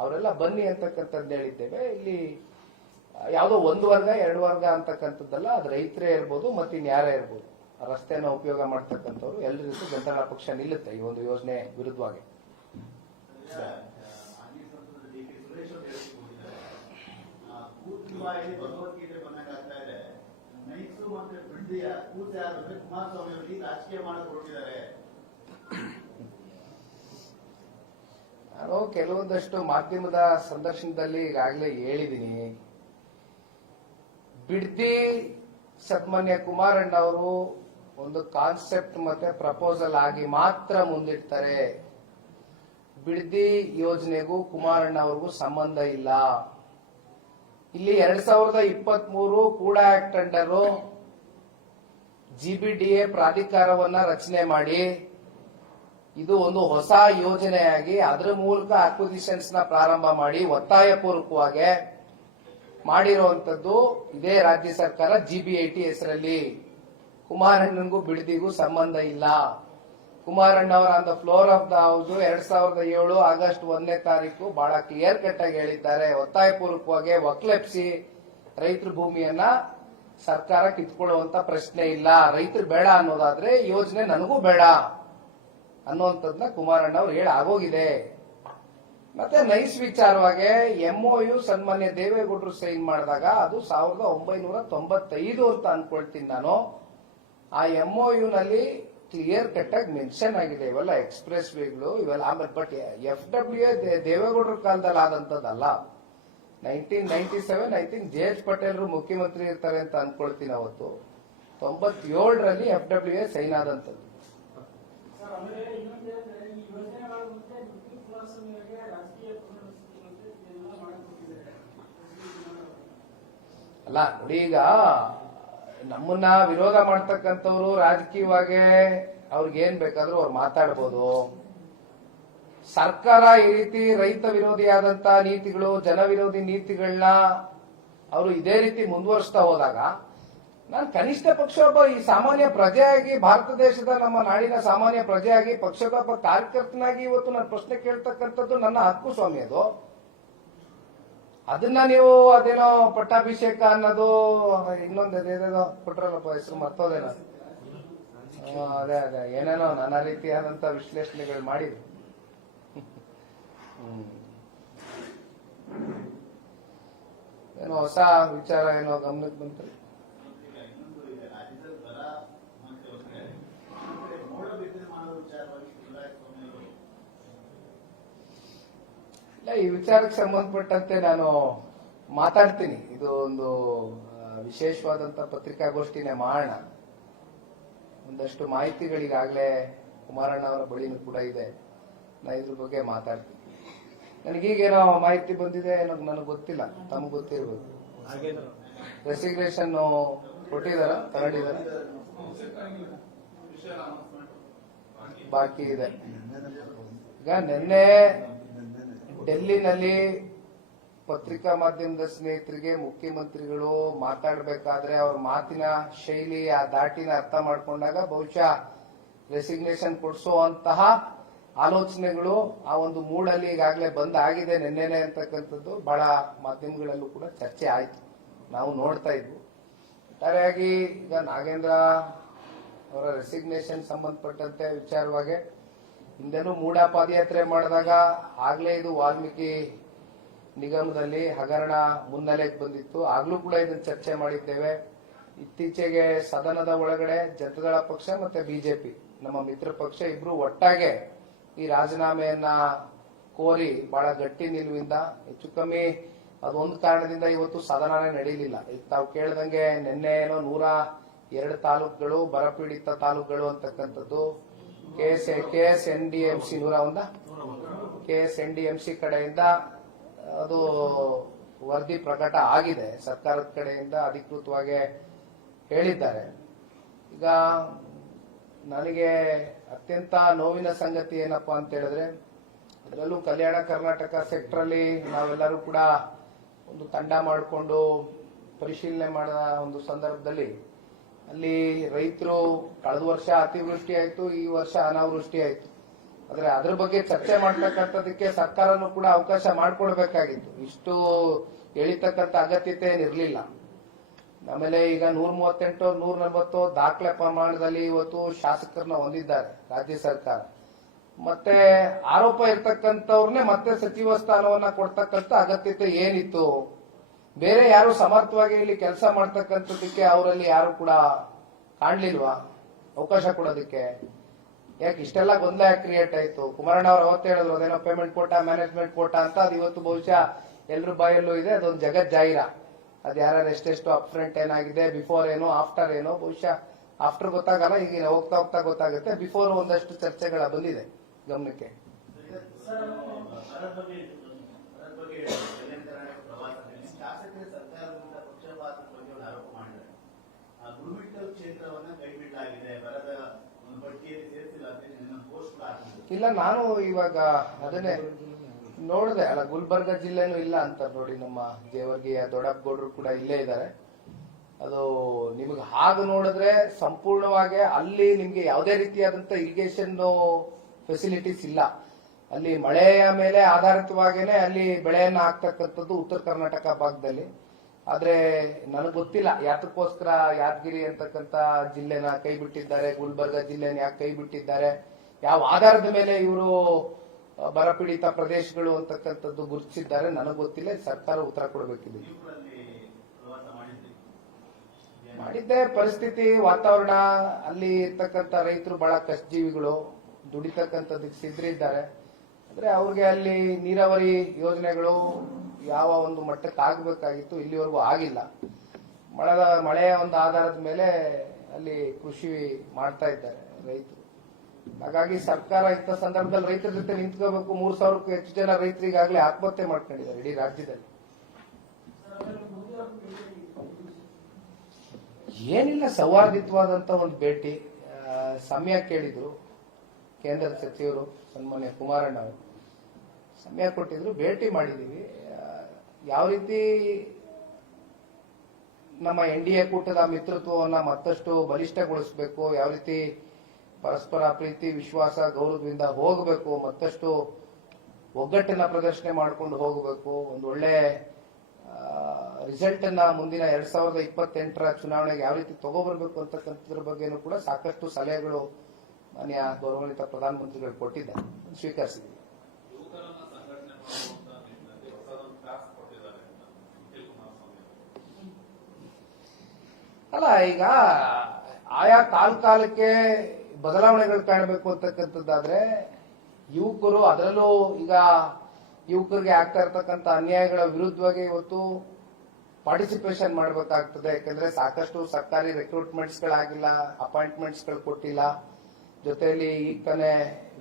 ಅವರೆಲ್ಲ ಬನ್ನಿ ಅಂತಕ್ಕಂಥದ್ದು ಹೇಳಿದ್ದೇವೆ. ಇಲ್ಲಿ ಯಾವುದೋ ಒಂದು ವರ್ಗ ಎರಡು ವರ್ಗ ಅಂತಕ್ಕಂಥದ್ದಲ್ಲ, ಅದು ರೈತರೇ ಇರ್ಬೋದು, ಮತ್ತಿನ್ಯಾರೇ ಇರ್ಬೋದು, ರಸ್ತೆನ ಉಪಯೋಗ ಮಾಡ್ತಕ್ಕಂಥವ್ರು ಎಲ್ಲರಿಗೂ ಜನತಾದಳ ಪಕ್ಷ ನಿಲ್ಲುತ್ತೆ ಈ ಒಂದು ಯೋಜನೆ ವಿರುದ್ಧವಾಗಿ. ಬಾಯಲ್ಲಿ ಭಗವದ್ಗೀತೆ ಬಂದಂಗಾಗ್ತಾ ಇದೆ. ನೈಸು ಮತ್ತೆ ಬಿಡ್ದಿಯ ಕೂಸ ಯಾರು ಅಂದ್ರೆ ಕುಮಾರಸ್ವಾಮಿ ಅವರು ಈ ರಾಜಕೀಯ ಮಾಡಕ್ ಹೊರಟಿದ್ದಾರೆ. ನಾನು ಕೆಲವೊಂದಷ್ಟು ಮಾಧ್ಯಮದ ಸಂದರ್ಶನದಲ್ಲಿ ಈಗಾಗಲೇ ಹೇಳಿದ್ದೀನಿ. ಬಿಡ್ದಿ ಸನ್ಮಾನ್ಯ ಕುಮಾರಣ್ಣ ಅವರು ಒಂದು ಕಾನ್ಸೆಪ್ಟ್ ಮತ್ತೆ ಪ್ರಪೋಸಲ್ ಆಗಿ ಮಾತ್ರ ಮುಂದಿಡ್ತಾರೆ. ಬಿಡ್ದಿ ಯೋಜನೆಗೂ ಕುಮಾರಣ್ಣ ಅವ್ರಿಗೂ ಸಂಬಂಧ ಇಲ್ಲ. ಇಲ್ಲಿ 2023 ಕೂಡ ಆಕ್ಟ್ ಅಂಡರ್ GBDA ಪ್ರಾಧಿಕಾರವನ್ನ ರಚನೆ ಮಾಡಿ ಇದು ಒಂದು ಹೊಸ ಯೋಜನೆಯಾಗಿ ಅದರ ಮೂಲಕ ಅಕ್ವಿಸಿಷನ್ಸ್ ನ ಪ್ರಾರಂಭ ಮಾಡಿ ಒತ್ತಾಯ ಪೂರ್ವಕವಾಗಿ ಮಾಡಿರುವಂತದ್ದು ಇದೇ ರಾಜ್ಯ ಸರ್ಕಾರ. GBIT ಹೆಸರಲ್ಲಿ ಕುಮಾರಣ್ಣನಿಗೂ ಬಿಡದಿಗೂ ಸಂಬಂಧ ಇಲ್ಲ. ಕುಮಾರಣ್ಣ ಅವರ on the floor of the house 2007 August 1ನೇ ತಾರೀಕು ಬಹಳ ಕ್ಲಿಯರ್ ಕಟ್ ಆಗಿ ಹೇಳಿದ್ದಾರೆ. ಒತ್ತಾಯ ಪೂರ್ವಕವಾಗಿ ಒಕ್ಲೆಪ್ಸಿ ರೈತರ ಭೂಮಿಯನ್ನ ಸರ್ಕಾರ ಕಿತ್ಕೊಳ್ಳುವಂತ ಪ್ರಶ್ನೆ ಇಲ್ಲ. ರೈತರು ಬೇಡ ಅನ್ನೋದಾದ್ರೆ ಯೋಜನೆ ನನಗೂ ಬೇಡ ಅನ್ನುವಂಥದ್ದನ್ನ ಕುಮಾರಣ್ಣ ಅವ್ರು ಹೇಳಿ ಆಗೋಗಿದೆ. ಮತ್ತೆ ನೈಸ್ ವಿಚಾರವಾಗಿ MOU ಸನ್ಮಾನ್ಯ ದೇವೇಗೌಡರು ಸೈನ್ ಮಾಡಿದಾಗ ಅದು 1995 ಅಂತ ಅನ್ಕೊಳ್ತೀನಿ ನಾನು. ಆ MOU ನಲ್ಲಿ ಕ್ಲಿಯರ್ ಕಟ್ ಆಗಿ ಮೆನ್ಷನ್ ಆಗಿದೆ ಇವೆಲ್ಲ ಎಕ್ಸ್ಪ್ರೆಸ್ ವೇಗಳು ಇವೆಲ್ಲ. ಆಮೇಲೆ ಬಟ್ FWA ದೇವೇಗೌಡರ ಕಾಲದಲ್ಲಿ ಆದಂತದ್ದಲ್ಲ. 1997 ಐ ಥಿಂಕ್ JH ಪಟೇಲ್ರು ಮುಖ್ಯಮಂತ್ರಿ ಇರ್ತಾರೆ ಅಂತ ಅನ್ಕೊಳ್ತೀನಿ. ಅವತ್ತು 97ರಲ್ಲಿ FWA ಸೈನ್ ಆದಂತದ್ದು. ಅಲ್ಲ ನೋಡಿ, ಈಗ ನಮ್ಮನ್ನ ವಿರೋಧ ಮಾಡ್ತಕ್ಕಂಥವ್ರು ರಾಜಕೀಯವಾಗಿ ಅವ್ರಿಗೇನ್ ಬೇಕಾದ್ರೂ ಅವ್ರು ಮಾತಾಡ್ಬೋದು. ಸರ್ಕಾರ ಈ ರೀತಿ ರೈತ ವಿರೋಧಿಯಾದಂತ ನೀತಿಗಳು, ಜನ ವಿರೋಧಿ ನೀತಿಗಳನ್ನ ಅವರು ಇದೇ ರೀತಿ ಮುಂದುವರಿಸ್ತಾ ಹೋದಾಗ ನಾನು ಕನಿಷ್ಠ ಪಕ್ಷ ಒಬ್ಬ ಈ ಸಾಮಾನ್ಯ ಪ್ರಜೆಯಾಗಿ, ಭಾರತ ದೇಶದ ನಮ್ಮ ನಾಡಿನ ಸಾಮಾನ್ಯ ಪ್ರಜೆಯಾಗಿ, ಪಕ್ಷದ ಒಬ್ಬ ಕಾರ್ಯಕರ್ತನಾಗಿ ಇವತ್ತು ನಾನು ಪ್ರಶ್ನೆ ಕೇಳ್ತಕ್ಕಂಥದ್ದು ನನ್ನ ಹಕ್ಕು ಸ್ವಾಮಿ. ಅದು ಅದನ್ನ ನೀವು ಅದೇನೋ ಪಟ್ಟಾಭಿಷೇಕ ಅನ್ನೋದು ಇನ್ನೊಂದು ಅದೇನೋ ಕೊಟ್ರಲ್ಲಪ್ಪ ಹೆಸರು ಮರ್ತೋದೇನೋ, ಅದೇ ಅದೇ ಏನೇನೋ ನಾನಾ ರೀತಿಯಾದಂತ ವಿಶ್ಲೇಷಣೆಗಳು ಮಾಡಿದ್ರು. ಏನೋ ಹೊಸ ವಿಚಾರ ಏನೋ ಗಮನಕ್ಕೆ ಬಂತು. ಇಲ್ಲ, ಈ ವಿಚಾರಕ್ಕೆ ಸಂಬಂಧಪಟ್ಟಂತೆ ನಾನು ಮಾತಾಡ್ತೀನಿ. ಇದು ಒಂದು ವಿಶೇಷವಾದಂತ ಪತ್ರಿಕಾಗೋಷ್ಠಿನೇ ಮಾಡೋಣ. ಒಂದಷ್ಟು ಮಾಹಿತಿಗಳಿಗಾಗಲೇ ಕುಮಾರಣ್ಣ ಅವರ ಬಳಿನೂ ಕೂಡ ಇದೆ. ನಾ ಇದ್ರ ಬಗ್ಗೆ ಮಾತಾಡ್ತೀನಿ. ನನಗೀಗೇನೋ ಮಾಹಿತಿ ಬಂದಿದೆ ಏನೋ ನನಗೆ ಗೊತ್ತಿಲ್ಲ, ತಮಗೆ ಗೊತ್ತಿರ್ಬೋದು. ರೆಸಿಗ್ನೇಷನ್ ಕೊಟ್ಟಿದಾರ, ತಗೊಂಡಿದಾರ, ಬಾಕಿ ಇದೆ. ಈಗ ನಿನ್ನೆ ಡೆಲ್ಲಿನಲ್ಲಿ ಪತ್ರಿಕಾ ಮಾಧ್ಯಮದ ಸ್ನೇಹಿತರಿಗೆ ಮುಖ್ಯಮಂತ್ರಿಗಳು ಮಾತಾಡಬೇಕಾದ್ರೆ ಅವ್ರ ಮಾತಿನ ಶೈಲಿ, ಆ ದಾಟಿನ ಅರ್ಥ ಮಾಡ್ಕೊಂಡಾಗ ಬಹುಶಃ ರೆಸಿಗ್ನೇಷನ್ ಕೊಡಿಸುವಂತಹ ಆಲೋಚನೆಗಳು ಆ ಒಂದು ಮೂಡಲ್ಲಿ ಈಗಾಗಲೇ ಬಂದಾಗಿದೆ ನಿನ್ನೆನೆ ಅಂತಕ್ಕಂಥದ್ದು ಬಹಳ ಮಾಧ್ಯಮಗಳಲ್ಲೂ ಕೂಡ ಚರ್ಚೆ ಆಯ್ತು, ನಾವು ನೋಡ್ತಾ ಇದ್ವು. ಒಟ್ಟಾರೆಯಾಗಿ ಈಗ ನಾಗೇಂದ್ರ ಅವರ ರೆಸಿಗ್ನೇಷನ್ ಸಂಬಂಧಪಟ್ಟಂತೆ ವಿಚಾರವಾಗಿ ಹಿಂದೆನೂ ಮೂಡ ಪಾದಯಾತ್ರೆ ಮಾಡಿದಾಗ ಆಗ್ಲೇ ಇದು ವಾಲ್ಮೀಕಿ ನಿಗಮದಲ್ಲಿ ಹಗರಣ ಮುನ್ನೆಲೆಗೆ ಬಂದಿತ್ತು. ಆಗ್ಲೂ ಕೂಡ ಇದನ್ನ ಚರ್ಚೆ ಮಾಡಿದ್ದೇವೆ. ಇತ್ತೀಚೆಗೆ ಸದನದ ಒಳಗಡೆ ಜನತಾದಳ ಪಕ್ಷ ಮತ್ತೆ ಬಿಜೆಪಿ ನಮ್ಮ ಮಿತ್ರ ಪಕ್ಷ ಇಬ್ರು ಒಟ್ಟಾಗೆ ಈ ರಾಜೀನಾಮೆಯನ್ನ ಕೋರಿ ಬಹಳ ಗಟ್ಟಿ ನಿಲುವಿಂದ, ಹೆಚ್ಚು ಕಮ್ಮಿ ಅದೊಂದು ಕಾರಣದಿಂದ ಇವತ್ತು ಸದನನೇ ನಡೆಯಲಿಲ್ಲ. ಈಗ ತಾವು ಕೇಳ್ದಂಗೆ ನಿನ್ನೆ ಏನೋ 102 ತಾಲೂಕುಗಳು ಬರಪೀಡಿತ ತಾಲೂಕುಗಳು ಅಂತಕ್ಕಂಥದ್ದು KSNDMC 101 KSNDMC ಕಡೆಯಿಂದ ಅದು ವರದಿ ಪ್ರಕಟ ಆಗಿದೆ. ಸರ್ಕಾರದ ಕಡೆಯಿಂದ ಅಧಿಕೃತವಾಗಿ ಹೇಳಿದ್ದಾರೆ. ಈಗ ನನಗೆ ಅತ್ಯಂತ ನೋವಿನ ಸಂಗತಿ ಏನಪ್ಪಾ ಅಂತ ಹೇಳಿದ್ರೆ, ಅದರಲ್ಲೂ ಕಲ್ಯಾಣ ಕರ್ನಾಟಕ ಸೆಕ್ಟರ್ ಅಲ್ಲಿ ನಾವೆಲ್ಲರೂ ಕೂಡ ಒಂದು ತಂಡ ಮಾಡಿಕೊಂಡು ಪರಿಶೀಲನೆ ಮಾಡಿದ ಒಂದು ಸಂದರ್ಭದಲ್ಲಿ ಅಲ್ಲಿ ರೈತರು ಕಳೆದ ವರ್ಷ ಅತಿವೃಷ್ಟಿ ಆಯ್ತು, ಈ ವರ್ಷ ಅನಾವೃಷ್ಟಿ ಆಯ್ತು. ಆದ್ರೆ ಅದ್ರ ಬಗ್ಗೆ ಚರ್ಚೆ ಮಾಡ್ತಕ್ಕಂಥದಕ್ಕೆ ಸರ್ಕಾರನೂ ಕೂಡ ಅವಕಾಶ ಮಾಡಿಕೊಡ್ಬೇಕಾಗಿತ್ತು. ಇಷ್ಟು ಎಳಿತಕ್ಕಂಥ ಅಗತ್ಯತೆ ಏನಿರಲಿಲ್ಲ. ಆಮೇಲೆ ಈಗ 138 140 ದಾಖಲೆ ಪ್ರಮಾಣದಲ್ಲಿ ಇವತ್ತು ಶಾಸಕರನ್ನ ಹೊಂದಿದ್ದಾರೆ ರಾಜ್ಯ ಸರ್ಕಾರ. ಮತ್ತೆ ಆರೋಪ ಇರ್ತಕ್ಕಂಥವ್ರನ್ನೇ ಮತ್ತೆ ಸಚಿವ ಸ್ಥಾನವನ್ನ ಕೊಡ್ತಕ್ಕಂಥ ಅಗತ್ಯತೆ ಏನಿತ್ತು? ಬೇರೆ ಯಾರು ಸಮರ್ಥವಾಗಿ ಇಲ್ಲಿ ಕೆಲಸ ಮಾಡ್ತಕ್ಕಂಥದಕ್ಕೆ ಅವರಲ್ಲಿ ಯಾರು ಕೂಡ ಕಾಣ್ಲಿಲ್ವಾ ಅವಕಾಶ ಕೊಡೋದಕ್ಕೆ? ಯಾಕೆ ಇಷ್ಟೆಲ್ಲ ಗೊಂದಲ ಕ್ರಿಯೇಟ್ ಆಯ್ತು? ಕುಮಾರಣ್ಣ ಅವ್ರು ಅವತ್ತು ಹೇಳಿದ್ರು ಅದೇನೋ ಪೇಮೆಂಟ್ ಕೋಟಾ ಮ್ಯಾನೇಜ್ಮೆಂಟ್ ಕೋಟಾ ಅಂತ. ಅದು ಇವತ್ತು ಬಹುಶಃ ಎಲ್ರ ಬಾಯಲ್ಲೂ ಇದೆ. ಅದೊಂದು ಜಗತ್ ಜಾಹಿರ. ಅದು ಯಾರು ಎಷ್ಟೆಷ್ಟು ಅಪ್ ಫ್ರಂಟ್ ಏನಾಗಿದೆ, ಬಿಫೋರ್ ಏನು, ಆಫ್ಟರ್ ಏನು, ಬಹುಶಃ ಆಫ್ಟರ್ ಗೊತ್ತಾಗಲ್ಲ, ಈಗ ಹೋಗ್ತಾ ಹೋಗ್ತಾ ಗೊತ್ತಾಗುತ್ತೆ. ಬಿಫೋರ್ ಒಂದಷ್ಟು ಚರ್ಚೆಗಳ ಬಂದಿದೆ ಗಮನಕ್ಕೆ. ಶಾಸಕರ ಸರ್ಕಾರದಿಂದ ಪಕ್ಷಪಾತದ ಬಗ್ಗೆ ಒಂದು ಆರೋಪ ಮಾಡಿದ್ದಾರೆ. ಗುರುಮಿಟ್ಟಲ್ ಕ್ಷೇತ್ರವನ್ನ ಕೈ ಬಿಡಲಾಗಿದೆ, ಬರದ ಒಂದು ಪಟ್ಟಿಯಲ್ಲಿ ಸೇರಿಸಿಲ್ಲ ಅಂತ ಪೋಸ್ಟ್ ಕೂಡ ಹಾಕಿದ್ರು. ಇಲ್ಲ, ನಾನು ಇವಾಗ ಅದನ್ನೇ ನೋಡಿದೆ ಅಲ್ಲ, ಗುಲ್ಬರ್ಗ ಜಿಲ್ಲೆನೂ ಇಲ್ಲ ಅಂತ ನೋಡಿ. ನಮ್ಮ ಜೇವರ್ಗಿಯ ದೊಡ್ಡಪ್ಪಗೌಡರು ಕೂಡ ಇಲ್ಲೇ ಇದ್ದಾರೆ. ಅದು ನಿಮಗೆ ಹಾಗೆ ನೋಡಿದ್ರೆ ಸಂಪೂರ್ಣವಾಗಿ ಅಲ್ಲಿ ನಿಮ್ಗೆ ಯಾವುದೇ ರೀತಿಯಾದಂತ ಇರಿಗೇಷನ್ ಫೆಸಿಲಿಟೀಸ್ ಇಲ್ಲ. ಅಲ್ಲಿ ಮಳೆಯ ಮೇಲೆ ಆಧಾರಿತವಾಗೇನೆ ಅಲ್ಲಿ ಬೆಳೆಯನ್ನ ಹಾಕ್ತಕ್ಕಂಥದ್ದು ಉತ್ತರ ಕರ್ನಾಟಕ ಭಾಗದಲ್ಲಿ. ಆದ್ರೆ ನನಗೆ ಗೊತ್ತಿಲ್ಲ ಯಾತಕ್ಕೋಸ್ಕರ ಯಾದಗಿರಿ ಅಂತಕ್ಕಂಥ ಜಿಲ್ಲೆನ ಕೈ ಬಿಟ್ಟಿದ್ದಾರೆ, ಗುಲ್ಬರ್ಗ ಜಿಲ್ಲೆನ ಯಾಕೆ ಕೈ ಬಿಟ್ಟಿದ್ದಾರೆ, ಯಾವ ಆಧಾರದ ಮೇಲೆ ಇವರು ಬರಪೀಡಿತ ಪ್ರದೇಶಗಳು ಅಂತಕ್ಕಂಥದ್ದು ಗುರುತಿಸಿದ್ದಾರೆ ನನಗೆ ಗೊತ್ತಿಲ್ಲ. ಸರ್ಕಾರ ಉತ್ತರ ಕೊಡಬೇಕಿದೆ. ಮಾಡಿದ್ದೆ ಪರಿಸ್ಥಿತಿ, ವಾತಾವರಣ, ಅಲ್ಲಿ ಇರ್ತಕ್ಕಂಥ ರೈತರು ಬಹಳ ಕಷ್ಟಜೀವಿಗಳು, ದುಡಿತಕ್ಕಂಥದ್ದಕ್ಕೆ ಸಿದ್ಧರಿದ್ದಾರೆ. ಅಂದ್ರೆ ಅವ್ರಿಗೆ ಅಲ್ಲಿ ನೀರಾವರಿ ಯೋಜನೆಗಳು ಯಾವ ಒಂದು ಮಟ್ಟಕ್ಕೆ ಆಗಬೇಕಾಗಿತ್ತು ಇಲ್ಲಿವರೆಗೂ ಆಗಿಲ್ಲ. ಮಳೆಯ ಒಂದು ಆಧಾರದ ಮೇಲೆ ಅಲ್ಲಿ ಕೃಷಿ ಮಾಡ್ತಾ ಇದ್ದಾರೆ ರೈತರು. ಹಾಗಾಗಿ ಸರ್ಕಾರ ಇಂಥ ಸಂದರ್ಭದಲ್ಲಿ ರೈತರ ಜೊತೆ ನಿಂತ್ಕೋಬೇಕು. 3,000ಕ್ಕೂ ಹೆಚ್ಚು ಜನ ರೈತರಿಗಾಗಲೇ ಆತ್ಮಹತ್ಯೆ ಮಾಡ್ಕೊಂಡಿದ್ದಾರೆ ಇಡೀ ರಾಜ್ಯದಲ್ಲಿ. ಏನಿಲ್ಲ, ಸೌಹಾರ್ದಿತವಾದಂತ ಒಂದು ಭೇಟಿ. ಸಮಯ ಕೇಳಿದ್ರು ಕೇಂದ್ರ ಸಚಿವರು ಸನ್ಮಾನ್ಯ ಕುಮಾರಣ್ಣ ಅವರು, ಸಮಯ ಕೊಟ್ಟಿದ್ರು, ಭೇಟಿ ಮಾಡಿದೀವಿ. ಯಾವ ರೀತಿ ನಮ್ಮ NDA ಕೂಟದ ಮಿತ್ರತ್ವವನ್ನ ಮತ್ತಷ್ಟು ಬಲಿಷ್ಠಗೊಳಿಸಬೇಕು, ಯಾವ ರೀತಿ ಪರಸ್ಪರ ಪ್ರೀತಿ ವಿಶ್ವಾಸ ಗೌರವದಿಂದ ಹೋಗಬೇಕು, ಮತ್ತಷ್ಟು ಒಗ್ಗಟ್ಟನ್ನ ಪ್ರದರ್ಶನ ಮಾಡಿಕೊಂಡು ಹೋಗಬೇಕು, ಒಂದು ಒಳ್ಳೆ ರಿಸಲ್ಟ್ ಅನ್ನ ಮುಂದಿನ 2028ರ ಚುನಾವಣೆಗೆ ಯಾವ ರೀತಿ ತಗೋಬರ್ಬೇಕು ಅಂತಕ್ಕಂಥದ್ರ ಬಗ್ಗೆನೂ ಕೂಡ ಸಾಕಷ್ಟು ಸಲಹೆಗಳು ಮಾನ್ಯ ಗೌರವಾನ್ವಿತ ಪ್ರಧಾನಮಂತ್ರಿಗಳು ಕೊಟ್ಟಿದ್ದಾರೆ, ಸ್ವೀಕರಿಸಿದ್ದೀವಿ. ಅಲ್ಲ, ಈಗ ಆಯಾ ಕಾಲಕ್ಕೆ ಬದಲಾವಣೆಗಳು ಕಾಣಬೇಕು ಅಂತಕ್ಕಂಥದ್ದಾದ್ರೆ ಯುವಕರು, ಅದರಲ್ಲೂ ಈಗ ಯುವಕರಿಗೆ ಆಗ್ತಾ ಇರ್ತಕ್ಕಂಥ ಅನ್ಯಾಯಗಳ ವಿರುದ್ಧವಾಗಿ ಇವತ್ತು ಪಾರ್ಟಿಸಿಪೇಷನ್ ಮಾಡಬೇಕಾಗ್ತದೆ. ಯಾಕಂದ್ರೆ ಸಾಕಷ್ಟು ಸರ್ಕಾರಿ ರಿಕ್ರೂಟ್ಮೆಂಟ್ಸ್ ಗಳಾಗಿಲ್ಲ, ಅಪಾಯಿಂಟ್ಮೆಂಟ್ಸ್ ಗಳು ಕೊಟ್ಟಿಲ್ಲ. ಜೊತೆಯಲ್ಲಿ ಈಗ ತಾನೇ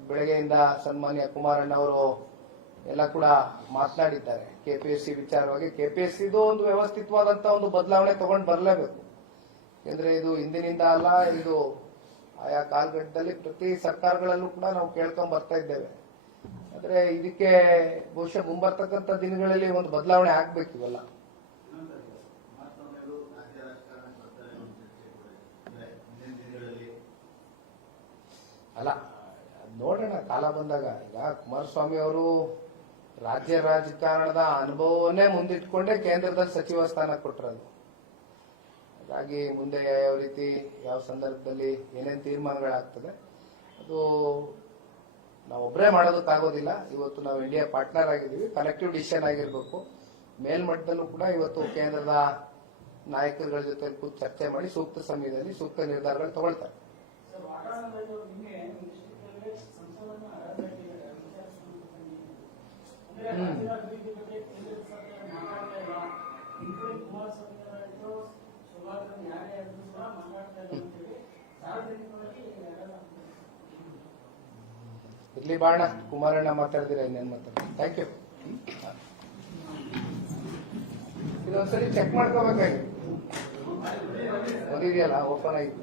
ಬೆಳಗ್ಗೆಯಿಂದ ಸನ್ಮಾನ್ಯ ಕುಮಾರಣ್ಣ ಅವರು ಎಲ್ಲ ಕೂಡ ಮಾತನಾಡಿದ್ದಾರೆ KPSC ವಿಚಾರವಾಗಿ. KPSCದು ಒಂದು ವ್ಯವಸ್ಥಿತವಾದಂತ ಒಂದು ಬದಲಾವಣೆ ತಗೊಂಡು ಬರಲೇಬೇಕು. ಯಾಕಂದ್ರೆ ಇದು ಇಂದಿನಿಂದ ಅಲ್ಲ, ಇದು ಆಯಾ ಕಾಲಘಟ್ಟದಲ್ಲಿ ಪ್ರತಿ ಸರ್ಕಾರಗಳಲ್ಲೂ ಕೂಡ ನಾವು ಕೇಳ್ಕೊಂಡ್ ಬರ್ತಾ ಇದ್ದೇವೆ. ಆದ್ರೆ ಇದಕ್ಕೆ ಬಹುಶಃ ಮುಂಬರ್ತಕ್ಕಂಥ ದಿನಗಳಲ್ಲಿ ಒಂದು ಬದಲಾವಣೆ ಆಗ್ಬೇಕು. ಇವೆಲ್ಲ ಅಲ್ಲ, ನೋಡೋಣ ಕಾಲ ಬಂದಾಗ. ಈಗ ಕುಮಾರಸ್ವಾಮಿ ಅವರು ರಾಜ್ಯ ರಾಜಕಾರಣದ ಅನುಭವವನ್ನೇ ಮುಂದಿಟ್ಕೊಂಡೇ ಕೇಂದ್ರದಲ್ಲಿ ಸಚಿವ ಸ್ಥಾನ ಕೊಟ್ಟರದು. ಹಾಗಾಗಿ ಮುಂದೆ ಯಾವ ರೀತಿ ಯಾವ ಸಂದರ್ಭದಲ್ಲಿ ಏನೇನು ತೀರ್ಮಾನಗಳಾಗ್ತದೆ ಅದು ನಾವೊಬ್ಬರೇ ಮಾಡೋದಕ್ಕಾಗೋದಿಲ್ಲ. ಇವತ್ತು ನಾವು ಇಂಡಿಯಾ ಪಾರ್ಟ್ನರ್ ಆಗಿದ್ದೀವಿ, ಕಲೆಕ್ಟಿವ್ ಡಿಸಿಷನ್ ಆಗಿರ್ಬೇಕು. ಮೇಲ್ಮಟ್ಟದಲ್ಲೂ ಕೂಡ ಇವತ್ತು ಕೇಂದ್ರದ ನಾಯಕರುಗಳ ಜೊತೆ ಕೂತು ಚರ್ಚೆ ಮಾಡಿ ಸೂಕ್ತ ಸಮಯದಲ್ಲಿ ಸೂಕ್ತ ನಿರ್ಧಾರಗಳು ತಗೊಳ್ತಾರೆ. ಇರ್ಲಿ ಬಾಣ, ಕುಮಾರಣ್ಣ ಮಾತಾಡಿದಿರ, ಇನ್ನೇನು ಮಾತಾಡ್ತಾರೆ. Thank you. ಇದೊಂದ್ಸರಿ ಚೆಕ್ ಮಾಡ್ಕೋಬೇಕಾಗಿ ಒಂದಿದೆಯಲ್ಲ ಓಪನ್ ಆಗಿ.